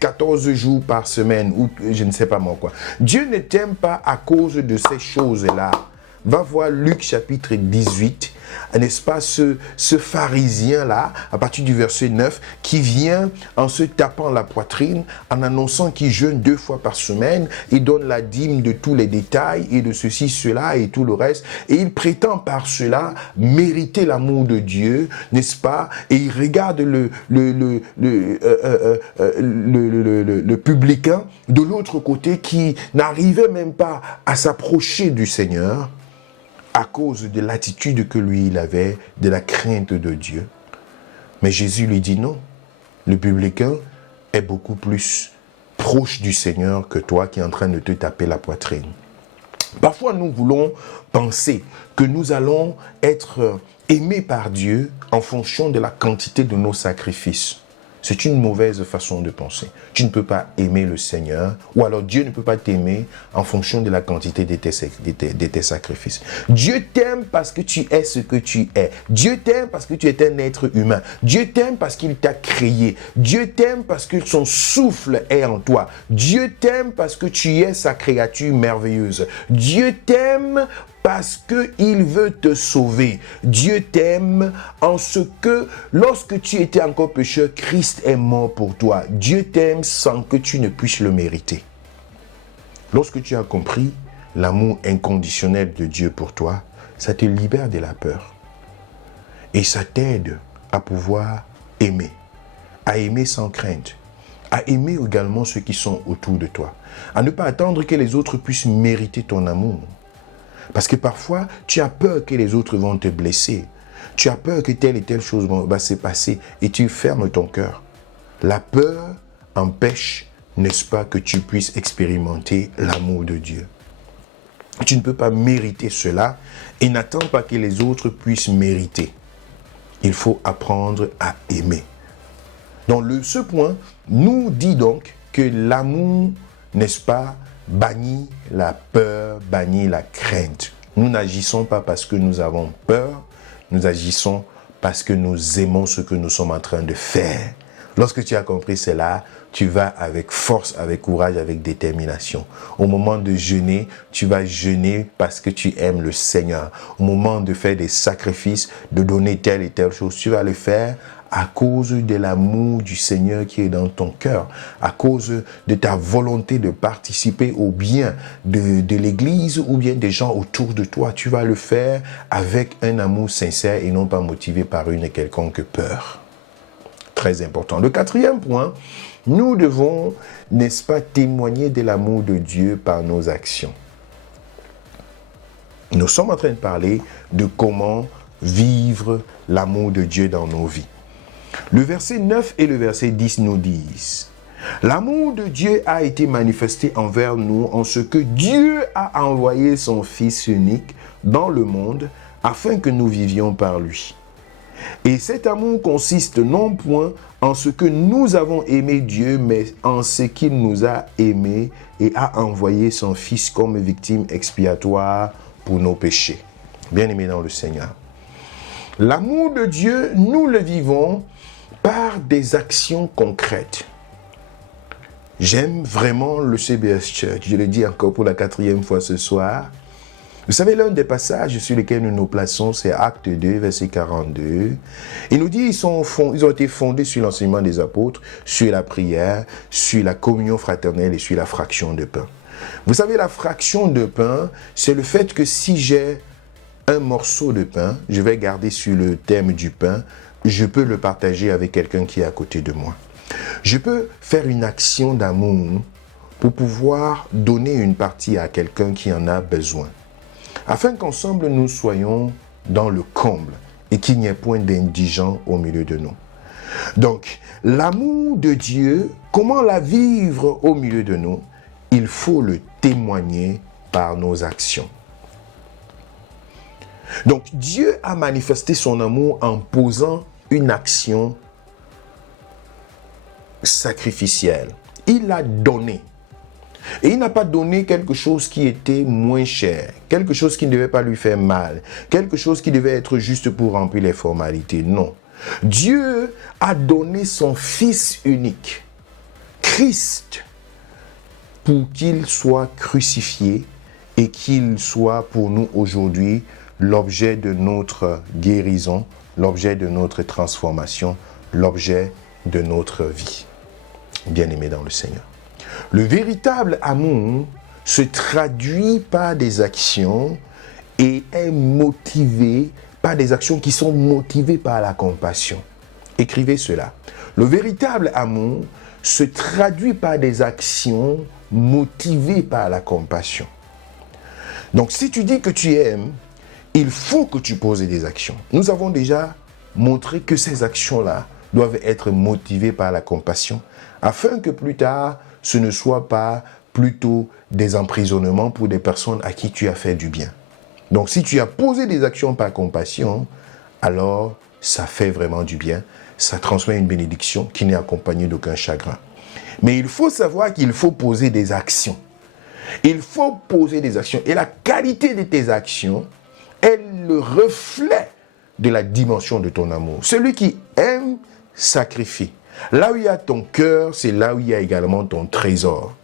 14 jours par semaine ou je ne sais pas moi quoi. Dieu ne t'aime pas à cause de ces choses-là. Va voir Luc chapitre 18, n'est-ce pas, ce pharisien-là, à partir du verset 9, qui vient en se tapant la poitrine, en annonçant qu'il jeûne 2 fois par semaine, il donne la dîme de tous les détails, et de ceci, cela, et tout le reste, et il prétend par cela mériter l'amour de Dieu, n'est-ce pas, et il regarde le publicain de l'autre côté qui n'arrivait même pas à s'approcher du Seigneur, à cause de l'attitude que lui, il avait, de la crainte de Dieu. Mais Jésus lui dit non. Le publicain est beaucoup plus proche du Seigneur que toi qui es en train de te taper la poitrine. Parfois, nous voulons penser que nous allons être aimés par Dieu en fonction de la quantité de nos sacrifices. C'est une mauvaise façon de penser. Tu ne peux pas aimer le Seigneur, ou alors Dieu ne peut pas t'aimer en fonction de la quantité de tes sacrifices. Dieu t'aime parce que tu es ce que tu es. Dieu t'aime parce que tu es un être humain. Dieu t'aime parce qu'il t'a créé. Dieu t'aime parce que son souffle est en toi. Dieu t'aime parce que tu es sa créature merveilleuse. Dieu t'aime parce qu'il veut te sauver. Dieu t'aime en ce que, lorsque tu étais encore pécheur, Christ est mort pour toi. Dieu t'aime sans que tu ne puisses le mériter. Lorsque tu as compris l'amour inconditionnel de Dieu pour toi, ça te libère de la peur. Et ça t'aide à pouvoir aimer. À aimer sans crainte. À aimer également ceux qui sont autour de toi. À ne pas attendre que les autres puissent mériter ton amour. Parce que parfois, tu as peur que les autres vont te blesser. Tu as peur que telle et telle chose va se passer et tu fermes ton cœur. La peur empêche, n'est-ce pas, que tu puisses expérimenter l'amour de Dieu. Tu ne peux pas mériter cela et n'attends pas que les autres puissent mériter. Il faut apprendre à aimer. Donc, ce point nous dit donc que l'amour, n'est-ce pas, bannit la peur, bannit la crainte. Nous n'agissons pas parce que nous avons peur, nous agissons parce que nous aimons ce que nous sommes en train de faire. Lorsque tu as compris cela, tu vas avec force, avec courage, avec détermination. Au moment de jeûner, tu vas jeûner parce que tu aimes le Seigneur. Au moment de faire des sacrifices, de donner telle et telle chose, tu vas le faire à cause de l'amour du Seigneur qui est dans ton cœur, à cause de ta volonté de participer au bien de l'Église ou bien des gens autour de toi. Tu vas le faire avec un amour sincère et non pas motivé par une quelconque peur. Très important. Le 4e point, nous devons, n'est-ce pas, témoigner de l'amour de Dieu par nos actions. Nous sommes en train de parler de comment vivre l'amour de Dieu dans nos vies. Le verset 9 et le verset 10 nous disent « L'amour de Dieu a été manifesté envers nous en ce que Dieu a envoyé son Fils unique dans le monde afin que nous vivions par lui. Et cet amour consiste non point en ce que nous avons aimé Dieu, mais en ce qu'il nous a aimés et a envoyé son Fils comme victime expiatoire pour nos péchés. » Bien-aimés dans le Seigneur. L'amour de Dieu, nous le vivons par des actions concrètes. J'aime vraiment le CBS Church. Je le dis encore pour la 4e fois ce soir. Vous savez, l'un des passages sur lesquels nous nous plaçons, c'est Acte 2, verset 42. Il nous dit qu'ils ont été fondés sur l'enseignement des apôtres, sur la prière, sur la communion fraternelle et sur la fraction de pain. Vous savez, la fraction de pain, c'est le fait que si j'ai un morceau de pain, je vais garder sur le thème du pain, je peux le partager avec quelqu'un qui est à côté de moi. Je peux faire une action d'amour pour pouvoir donner une partie à quelqu'un qui en a besoin, afin qu'ensemble nous soyons dans le comble et qu'il n'y ait point d'indigents au milieu de nous. Donc, l'amour de Dieu, comment la vivre au milieu de nous? Il faut le témoigner par nos actions. Donc, Dieu a manifesté son amour en posant une action sacrificielle. Il a donné. Et il n'a pas donné quelque chose qui était moins cher, quelque chose qui ne devait pas lui faire mal, quelque chose qui devait être juste pour remplir les formalités. Non. Dieu a donné son Fils unique, Christ, pour qu'il soit crucifié et qu'il soit pour nous aujourd'hui l'objet de notre guérison, l'objet de notre transformation, l'objet de notre vie. Bien-aimés dans le Seigneur. Le véritable amour se traduit par des actions et est motivé par des actions qui sont motivées par la compassion. Écrivez cela. Le véritable amour se traduit par des actions motivées par la compassion. Donc, si tu dis que tu aimes, il faut que tu poses des actions. Nous avons déjà montré que ces actions-là doivent être motivées par la compassion, afin que plus tard, ce ne soit pas plutôt des emprisonnements pour des personnes à qui tu as fait du bien. Donc, si tu as posé des actions par compassion, alors ça fait vraiment du bien. Ça transmet une bénédiction qui n'est accompagnée d'aucun chagrin. Mais il faut savoir qu'il faut poser des actions. Il faut poser des actions. Et la qualité de tes actions est le reflet de la dimension de ton amour. Celui qui aime sacrifie. Là où il y a ton cœur, c'est là où il y a également ton trésor.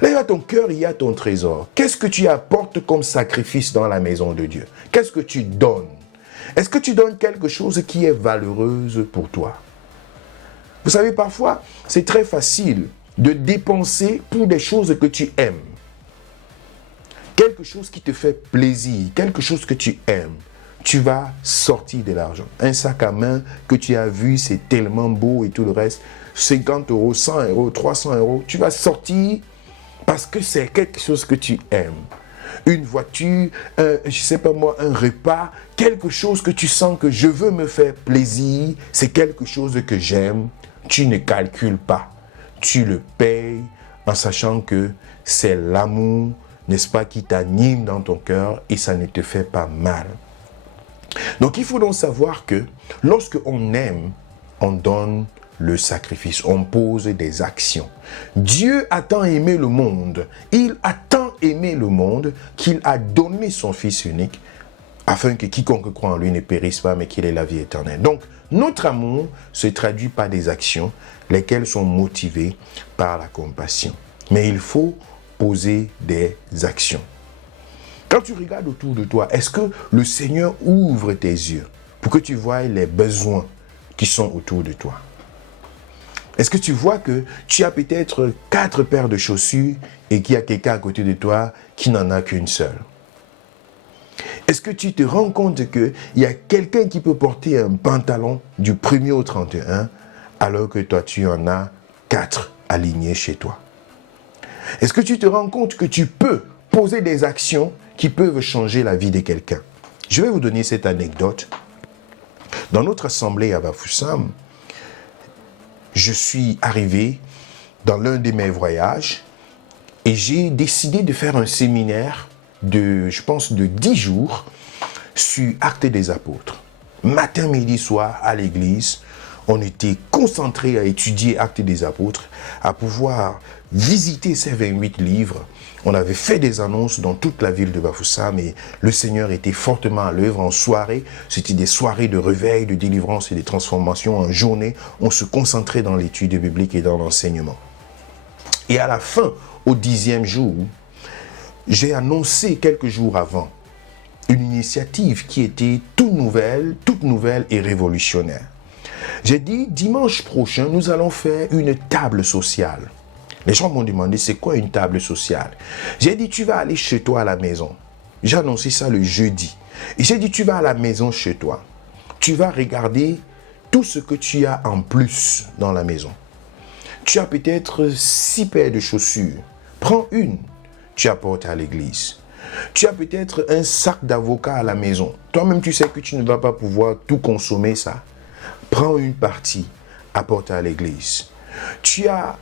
Là où il y a ton cœur, il y a ton trésor. Qu'est-ce que tu apportes comme sacrifice dans la maison de Dieu? Qu'est-ce que tu donnes? Est-ce que tu donnes quelque chose qui est valeureuse pour toi? Vous savez, parfois, c'est très facile de dépenser pour des choses que tu aimes. Quelque chose qui te fait plaisir, quelque chose que tu aimes. Tu vas sortir de l'argent. Un sac à main que tu as vu, c'est tellement beau et tout le reste. 50 euros, 100 euros, 300 euros. Tu vas sortir parce que c'est quelque chose que tu aimes. Une voiture, je sais pas moi, un repas, quelque chose que tu sens que je veux me faire plaisir, c'est quelque chose que j'aime. Tu ne calcules pas. Tu le payes en sachant que c'est l'amour, n'est-ce pas, qui t'anime dans ton cœur et ça ne te fait pas mal. Donc, il faut donc savoir que lorsque on aime, on donne le sacrifice, on pose des actions. Dieu a tant aimé le monde, il a tant aimé le monde qu'il a donné son Fils unique afin que quiconque croit en lui ne périsse pas mais qu'il ait la vie éternelle. Donc, notre amour se traduit par des actions, lesquelles sont motivées par la compassion. Mais il faut poser des actions. Quand tu regardes autour de toi, est-ce que le Seigneur ouvre tes yeux pour que tu vois les besoins qui sont autour de toi? Est-ce que tu vois que tu as peut-être 4 paires de chaussures et qu'il y a quelqu'un à côté de toi qui n'en a qu'une seule? Est-ce que tu te rends compte qu'il y a quelqu'un qui peut porter un pantalon du 1er au 31 alors que toi tu en as 4 alignés chez toi? Est-ce que tu te rends compte que tu peux poser des actions qui peuvent changer la vie de quelqu'un? Je vais vous donner cette anecdote. Dans notre assemblée à Bafoussam, je suis arrivé dans l'un de mes voyages et j'ai décidé de faire un séminaire je pense, de 10 jours sur Actes des Apôtres. Matin, midi, soir, à l'église, on était concentrés à étudier Actes des Apôtres, à pouvoir visiter ces 28 livres. On avait fait des annonces dans toute la ville de Bafoussam et le Seigneur était fortement à l'œuvre en soirée. C'était des soirées de réveil, de délivrance et de transformation. En journée, on se concentrait dans l'étude biblique et dans l'enseignement. Et à la fin, au 10e jour, j'ai annoncé quelques jours avant une initiative qui était toute nouvelle et révolutionnaire. J'ai dit, dimanche prochain, nous allons faire une table sociale. Les gens m'ont demandé, c'est quoi une table sociale? J'ai dit, tu vas aller chez toi à la maison. J'ai annoncé ça le jeudi. Et j'ai dit, tu vas à la maison chez toi. Tu vas regarder tout ce que tu as en plus dans la maison. Tu as peut-être 6 paires de chaussures. Prends une. Tu apportes à l'église. Tu as peut-être un sac d'avocats à la maison. Toi-même, tu sais que tu ne vas pas pouvoir tout consommer ça. Prends une partie, apporte à l'église. Tu as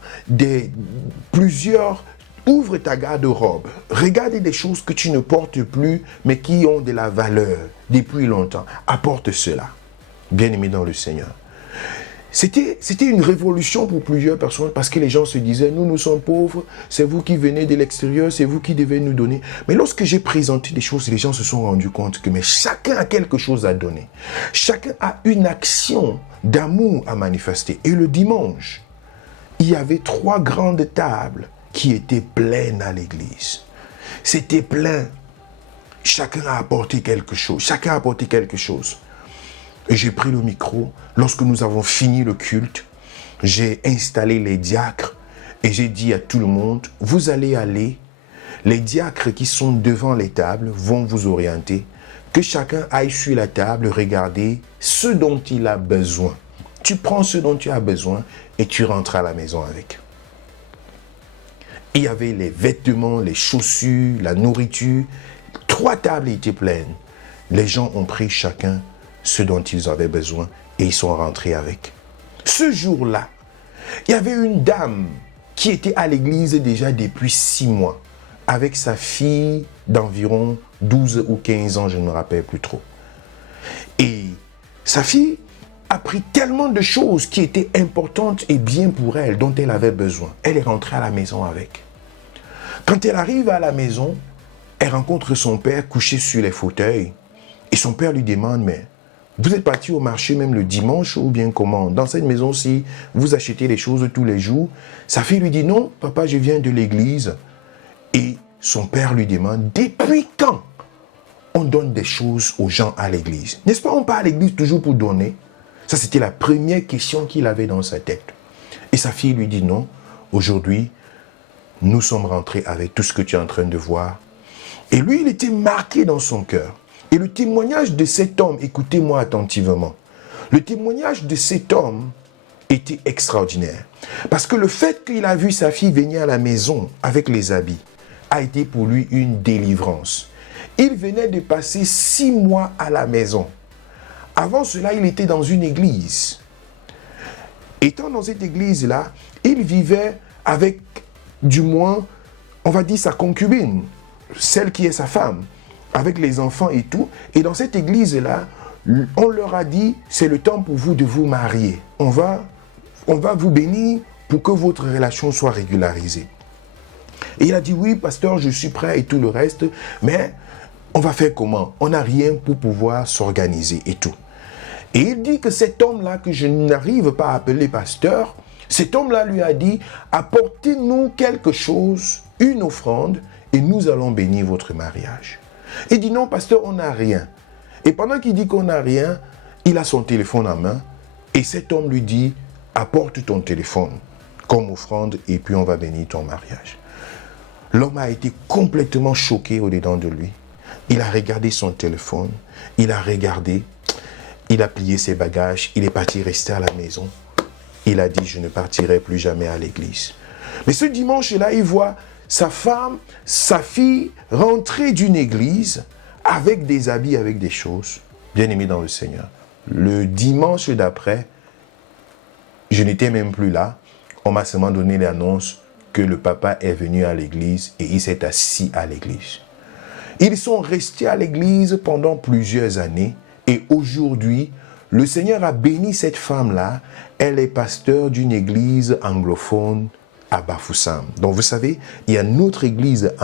plusieurs Ouvre ta garde-robe. Regarde des choses que tu ne portes plus, mais qui ont de la valeur depuis longtemps. Apporte cela. Bien-aimé dans le Seigneur. C'était une révolution pour plusieurs personnes parce que les gens se disaient, nous sommes pauvres, c'est vous qui venez de l'extérieur, c'est vous qui devez nous donner. Mais lorsque j'ai présenté des choses, les gens se sont rendus compte que mais chacun a quelque chose à donner. Chacun a une action d'amour à manifester. Et le dimanche, il y avait 3 grandes tables qui étaient pleines à l'église. C'était plein. Chacun a apporté quelque chose. Chacun a apporté quelque chose. Et j'ai pris le micro. Lorsque nous avons fini le culte, j'ai installé les diacres et j'ai dit à tout le monde, vous allez aller, les diacres qui sont devant les tables vont vous orienter, que chacun aille sur la table regarder ce dont il a besoin. Tu prends ce dont tu as besoin et tu rentres à la maison avec. Il y avait les vêtements, les chaussures, la nourriture. 3 tables étaient pleines. Les gens ont pris chacun ce dont ils avaient besoin et ils sont rentrés avec. Ce jour-là, il y avait une dame qui était à l'église déjà depuis 6 mois avec sa fille d'environ 12 ou 15 ans, je ne me rappelle plus trop. Et sa fille a pris tellement de choses qui étaient importantes et bien pour elle, dont elle avait besoin. Elle est rentrée à la maison avec. Quand elle arrive à la maison, elle rencontre son père couché sur les fauteuils et son père lui demande, mais vous êtes parti au marché même le dimanche ou bien comment? Dans cette maison-ci, vous achetez les choses tous les jours. Sa fille lui dit, non, papa, je viens de l'église. Et son père lui demande, depuis quand on donne des choses aux gens à l'église? N'est-ce pas, on part à l'église toujours pour donner? Ça, c'était la première question qu'il avait dans sa tête. Et sa fille lui dit, non, aujourd'hui, nous sommes rentrés avec tout ce que tu es en train de voir. Et lui, il était marqué dans son cœur. Et le témoignage de cet homme, écoutez-moi attentivement, le témoignage de cet homme était extraordinaire. Parce que le fait qu'il a vu sa fille venir à la maison avec les habits a été pour lui une délivrance. Il venait de passer 6 mois à la maison. Avant cela, il était dans une église. Étant dans cette église-là, il vivait avec, du moins, on va dire sa concubine, celle qui est sa femme, avec les enfants et tout. Et dans cette église-là, on leur a dit, c'est le temps pour vous de vous marier. On va vous bénir pour que votre relation soit régularisée. Et il a dit, oui, pasteur, je suis prêt et tout le reste, mais on va faire comment? On n'a rien pour pouvoir s'organiser et tout. Et il dit que cet homme-là, que je n'arrive pas à appeler pasteur, cet homme-là lui a dit, apportez-nous quelque chose, une offrande, et nous allons bénir votre mariage. Il dit, non, pasteur, on n'a rien. Et pendant qu'il dit qu'on n'a rien, il a son téléphone en main, et cet homme lui dit, apporte ton téléphone comme offrande, et puis on va bénir ton mariage. L'homme a été complètement choqué au-dedans de lui. Il a regardé son téléphone, il a regardé, il a plié ses bagages, il est parti rester à la maison. Il a dit, je ne partirai plus jamais à l'église. Mais ce dimanche-là, il voit sa femme, sa fille rentrer d'une église avec des habits, avec des choses. Bien-aimé dans le Seigneur. Le dimanche d'après, je n'étais même plus là. On m'a seulement donné l'annonce que le papa est venu à l'église et il s'est assis à l'église. Ils sont restés à l'église pendant plusieurs années. Et aujourd'hui, le Seigneur a béni cette femme-là. Elle est pasteur d'une église anglophone à Bafoussam. Donc vous savez, il y a une autre église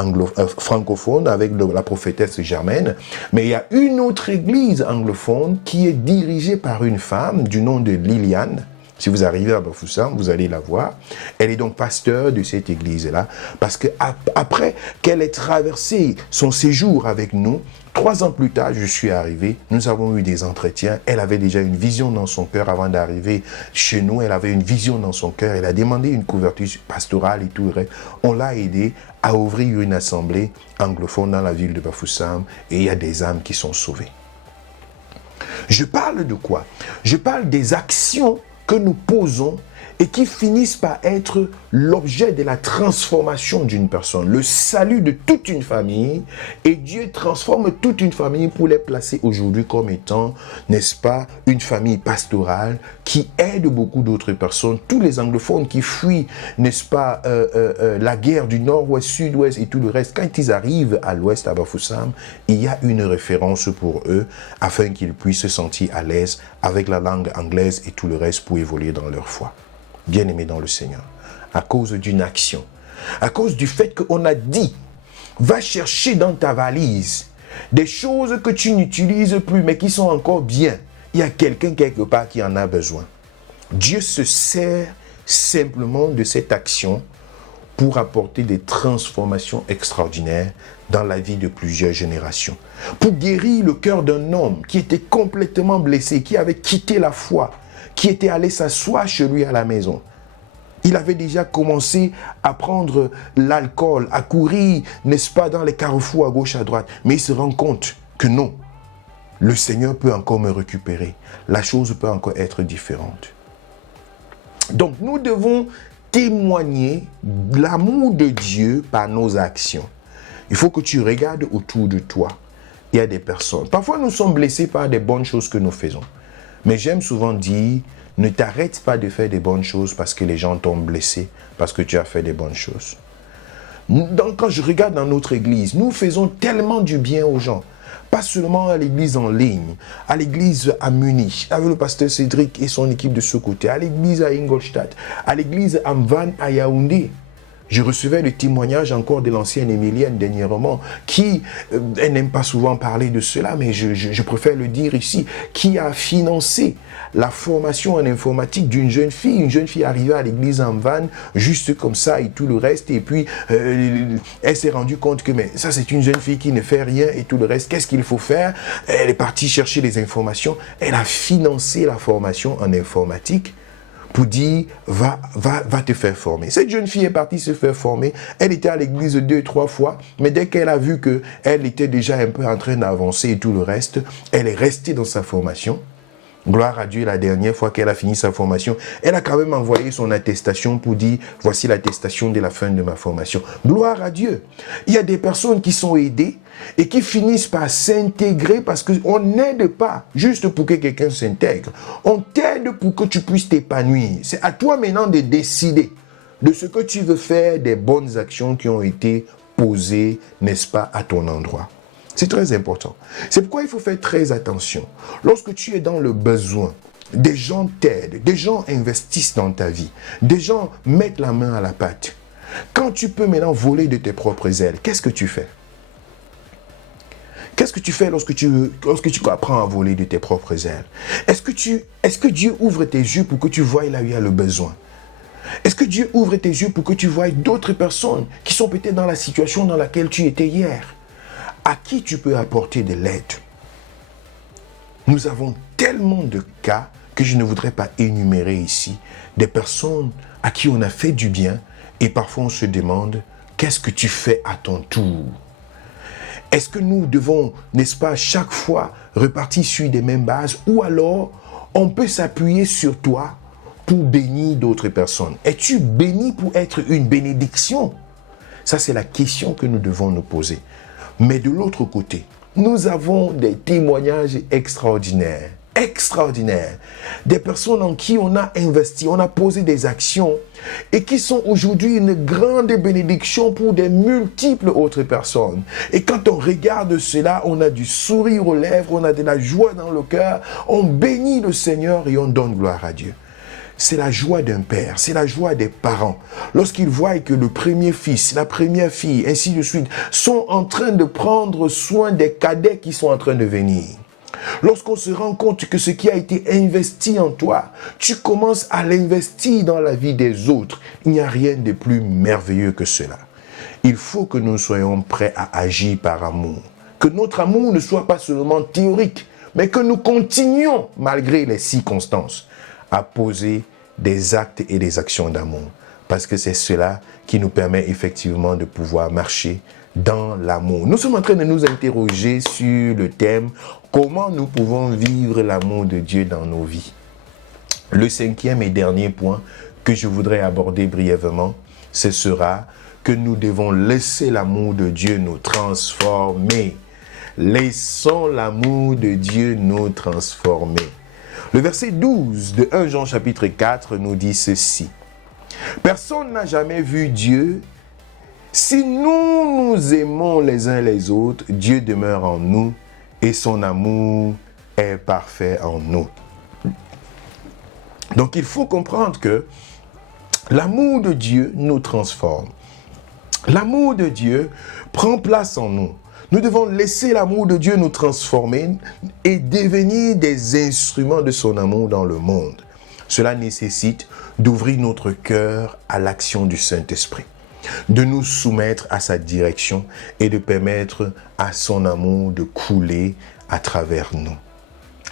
francophone avec la prophétesse Germaine, mais il y a une autre église anglophone qui est dirigée par une femme du nom de Liliane. Si vous arrivez à Bafoussam, vous allez la voir. Elle est donc pasteur de cette église-là, parce que après qu'elle ait traversé son séjour avec nous, 3 ans plus tard, je suis arrivé, nous avons eu des entretiens, elle avait déjà une vision dans son cœur avant d'arriver chez nous, elle avait une vision dans son cœur, elle a demandé une couverture pastorale et tout. On l'a aidé à ouvrir une assemblée anglophone dans la ville de Bafoussam et il y a des âmes qui sont sauvées. Je parle de quoi? Je parle des actions que nous posons et qui finissent par être l'objet de la transformation d'une personne, le salut de toute une famille, et Dieu transforme toute une famille pour les placer aujourd'hui comme étant, n'est-ce pas, une famille pastorale qui aide beaucoup d'autres personnes. Tous les anglophones qui fuient, n'est-ce pas, la guerre du nord-ouest, sud-ouest et tout le reste, quand ils arrivent à l'ouest, à Bafoussam, il y a une référence pour eux afin qu'ils puissent se sentir à l'aise avec la langue anglaise et tout le reste pour évoluer dans leur foi. Bien-aimés dans le Seigneur, à cause d'une action, à cause du fait qu'on a dit, va chercher dans ta valise des choses que tu n'utilises plus mais qui sont encore bien. Il y a quelqu'un quelque part qui en a besoin. Dieu se sert simplement de cette action pour apporter des transformations extraordinaires dans la vie de plusieurs générations. Pour guérir le cœur d'un homme qui était complètement blessé, qui avait quitté la foi, qui était allé s'asseoir chez lui à la maison. Il avait déjà commencé à prendre l'alcool, à courir, n'est-ce pas, dans les carrefours à gauche, à droite. Mais il se rend compte que non, le Seigneur peut encore me récupérer. La chose peut encore être différente. Donc nous devons témoigner l'amour de Dieu par nos actions. Il faut que tu regardes autour de toi. Il y a des personnes. Parfois nous sommes blessés par des bonnes choses que nous faisons. Mais j'aime souvent dire, ne t'arrête pas de faire des bonnes choses parce que les gens t'ont blessé, parce que tu as fait des bonnes choses. Donc, quand je regarde dans notre église, nous faisons tellement du bien aux gens. Pas seulement à l'église en ligne, à l'église à Munich, avec le pasteur Cédric et son équipe de ce côté, à l'église à Ingolstadt, à l'église à Mvan, à Yaoundé. Je recevais le témoignage encore de l'ancienne Émilienne dernièrement, qui, elle n'aime pas souvent parler de cela, mais je préfère le dire ici, qui a financé la formation en informatique d'une jeune fille arrivée à l'église en van, juste comme ça et tout le reste, et puis elle s'est rendue compte que mais ça c'est une jeune fille qui ne fait rien et tout le reste, qu'est-ce qu'il faut faire? Elle est partie chercher les informations, elle a financé la formation en informatique, pour dire, va te faire former. Cette jeune fille est partie se faire former. Elle était à l'église 2-3 fois, mais dès qu'elle a vu qu'elle était déjà un peu en train d'avancer et tout le reste, elle est restée dans sa formation. Gloire à Dieu, la dernière fois qu'elle a fini sa formation, elle a quand même envoyé son attestation pour dire, voici l'attestation de la fin de ma formation. Gloire à Dieu. Il y a des personnes qui sont aidées et qui finissent par s'intégrer parce qu'on n'aide pas juste pour que quelqu'un s'intègre. On t'aide pour que tu puisses t'épanouir. C'est à toi maintenant de décider de ce que tu veux faire, des bonnes actions qui ont été posées, n'est-ce pas, à ton endroit. C'est très important. C'est pourquoi il faut faire très attention. Lorsque tu es dans le besoin, des gens t'aident, des gens investissent dans ta vie, des gens mettent la main à la pâte. Quand tu peux maintenant voler de tes propres ailes, qu'est-ce que tu fais? Qu'est-ce que tu fais lorsque tu apprends à voler de tes propres ailes? Est-ce que Dieu ouvre tes yeux pour que tu voies là où il y a le besoin? Est-ce que Dieu ouvre tes yeux pour que tu voies d'autres personnes qui sont peut-être dans la situation dans laquelle tu étais hier? À qui tu peux apporter de l'aide? Nous avons tellement de cas que je ne voudrais pas énumérer ici, des personnes à qui on a fait du bien et parfois on se demande, qu'est-ce que tu fais à ton tour? Est-ce que nous devons, n'est-ce pas, chaque fois repartir sur des mêmes bases ou alors on peut s'appuyer sur toi pour bénir d'autres personnes? Es-tu béni pour être une bénédiction? Ça, c'est la question que nous devons nous poser. Mais de l'autre côté, nous avons des témoignages extraordinaires. Des personnes en qui on a investi, on a posé des actions et qui sont aujourd'hui une grande bénédiction pour des multiples autres personnes. Et quand on regarde cela, on a du sourire aux lèvres, on a de la joie dans le cœur, on bénit le Seigneur et on donne gloire à Dieu. C'est la joie d'un père, c'est la joie des parents. Lorsqu'ils voient que le premier fils, la première fille, ainsi de suite, sont en train de prendre soin des cadets qui sont en train de venir. Lorsqu'on se rend compte que ce qui a été investi en toi, tu commences à l'investir dans la vie des autres. Il n'y a rien de plus merveilleux que cela. Il faut que nous soyons prêts à agir par amour. Que notre amour ne soit pas seulement théorique, mais que nous continuions, malgré les circonstances, à poser des actes et des actions d'amour. Parce que c'est cela qui nous permet effectivement de pouvoir marcher dans l'amour. Nous sommes en train de nous interroger sur le thème « Comment nous pouvons vivre l'amour de Dieu dans nos vies ?» Le cinquième et dernier point que je voudrais aborder brièvement, ce sera que nous devons laisser l'amour de Dieu nous transformer. Laissons l'amour de Dieu nous transformer. Le verset 12 de 1 Jean chapitre 4 nous dit ceci. Personne n'a jamais vu Dieu. Si nous nous aimons les uns les autres, Dieu demeure en nous et son amour est parfait en nous. Donc il faut comprendre que l'amour de Dieu nous transforme. L'amour de Dieu prend place en nous. Nous devons laisser l'amour de Dieu nous transformer et devenir des instruments de son amour dans le monde. Cela nécessite d'ouvrir notre cœur à l'action du Saint-Esprit, de nous soumettre à sa direction et de permettre à son amour de couler à travers nous.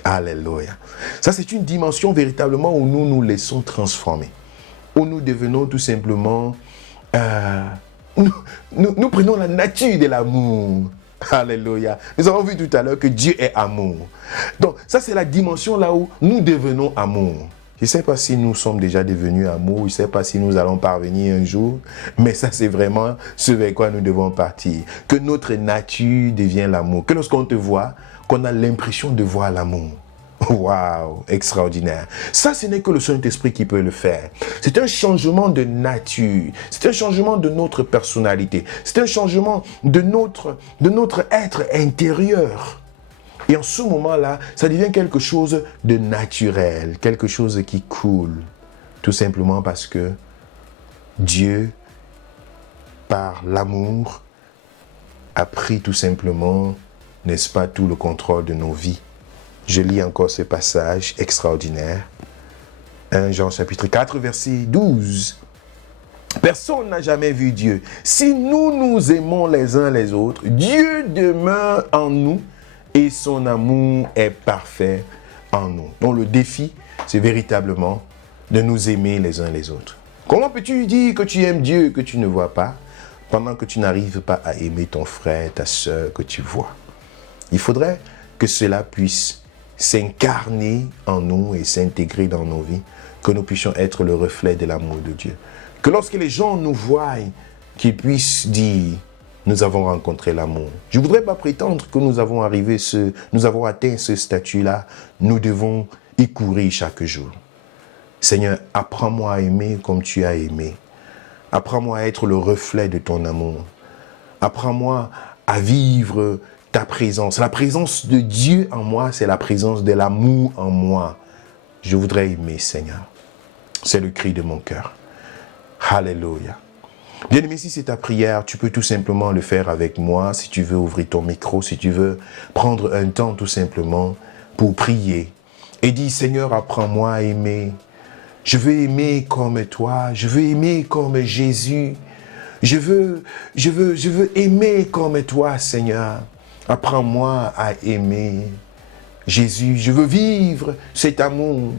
Alléluia. Ça, c'est une dimension véritablement où nous nous laissons transformer, où nous devenons tout simplement... Nous prenons la nature de l'amour. Alléluia. Nous avons vu tout à l'heure que Dieu est amour. Donc, ça, c'est la dimension là où nous devenons amour. Je ne sais pas si nous sommes déjà devenus amour, je ne sais pas si nous allons parvenir un jour, mais ça, c'est vraiment ce vers quoi nous devons partir. Que notre nature devienne l'amour. Que lorsqu'on te voit, qu'on a l'impression de voir l'amour. Waouh, extraordinaire. Ça, ce n'est que le Saint-Esprit qui peut le faire. C'est un changement de nature. C'est un changement de notre personnalité. C'est un changement de notre être intérieur. Et en ce moment-là, ça devient quelque chose de naturel, quelque chose qui coule. Tout simplement parce que Dieu, par l'amour, a pris tout simplement, n'est-ce pas, tout le contrôle de nos vies. Je lis encore ce passage extraordinaire. 1 Jean chapitre 4, verset 12. Personne n'a jamais vu Dieu. Si nous nous aimons les uns les autres, Dieu demeure en nous et son amour est parfait en nous. Donc le défi, c'est véritablement de nous aimer les uns les autres. Comment peux-tu dire que tu aimes Dieu que tu ne vois pas, pendant que tu n'arrives pas à aimer ton frère, ta soeur que tu vois? Il faudrait que cela puisse s'incarner en nous et s'intégrer dans nos vies, que nous puissions être le reflet de l'amour de Dieu. Que lorsque les gens nous voient, qu'ils puissent dire, nous avons rencontré l'amour. Je ne voudrais pas prétendre que nous avons atteint ce statut-là. Nous devons y courir chaque jour. Seigneur, apprends-moi à aimer comme tu as aimé. Apprends-moi à être le reflet de ton amour. Apprends-moi à vivre ta présence. La présence de Dieu en moi, c'est la présence de l'amour en moi. Je voudrais aimer, Seigneur. C'est le cri de mon cœur. Alléluia. Bien-aimé, si c'est ta prière, tu peux tout simplement le faire avec moi. Si tu veux ouvrir ton micro, si tu veux prendre un temps tout simplement pour prier. Et dis, Seigneur, apprends-moi à aimer. Je veux aimer comme toi. Je veux aimer comme Jésus. Je veux aimer comme toi, Seigneur. Apprends-moi à aimer Jésus. Je veux vivre cet amour.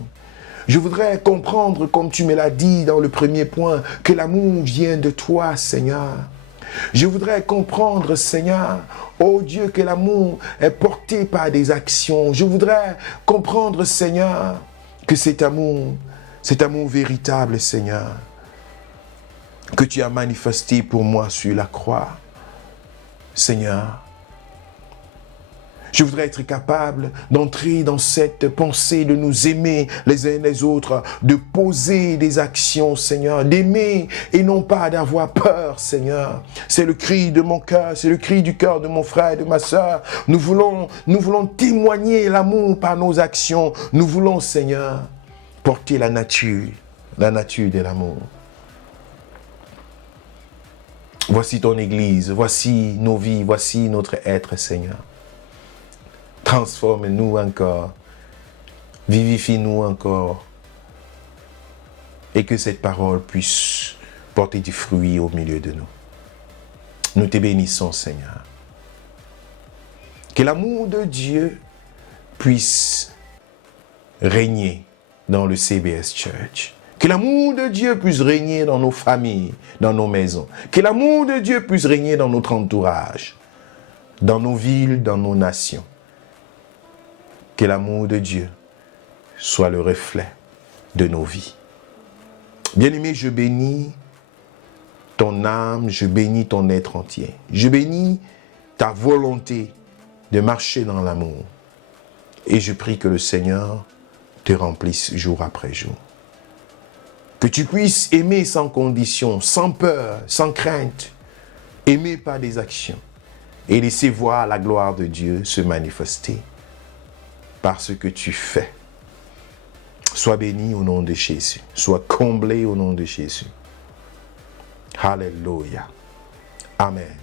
Je voudrais comprendre, comme tu me l'as dit dans le premier point, que l'amour vient de toi, Seigneur. Je voudrais comprendre, Seigneur, oh Dieu, que l'amour est porté par des actions. Je voudrais comprendre, Seigneur, que cet amour véritable, Seigneur, que tu as manifesté pour moi sur la croix, Seigneur. Je voudrais être capable d'entrer dans cette pensée de nous aimer les uns les autres, de poser des actions, Seigneur, d'aimer et non pas d'avoir peur, Seigneur. C'est le cri de mon cœur, c'est le cri du cœur de mon frère et de ma sœur. Nous voulons témoigner l'amour par nos actions. Nous voulons, Seigneur, porter la nature de l'amour. Voici ton Église, voici nos vies, voici notre être, Seigneur. Transforme-nous encore, vivifie-nous encore, et que cette parole puisse porter du fruit au milieu de nous. Nous te bénissons, Seigneur. Que l'amour de Dieu puisse régner dans le CBS Church. Que l'amour de Dieu puisse régner dans nos familles, dans nos maisons. Que l'amour de Dieu puisse régner dans notre entourage, dans nos villes, dans nos nations. Que l'amour de Dieu soit le reflet de nos vies. Bien-aimé, je bénis ton âme, je bénis ton être entier. Je bénis ta volonté de marcher dans l'amour. Et je prie que le Seigneur te remplisse jour après jour. Que tu puisses aimer sans condition, sans peur, sans crainte. Aimer par des actions. Et laisser voir la gloire de Dieu se manifester par ce que tu fais. Sois béni au nom de Jésus. Sois comblé au nom de Jésus. Alléluia. Amen.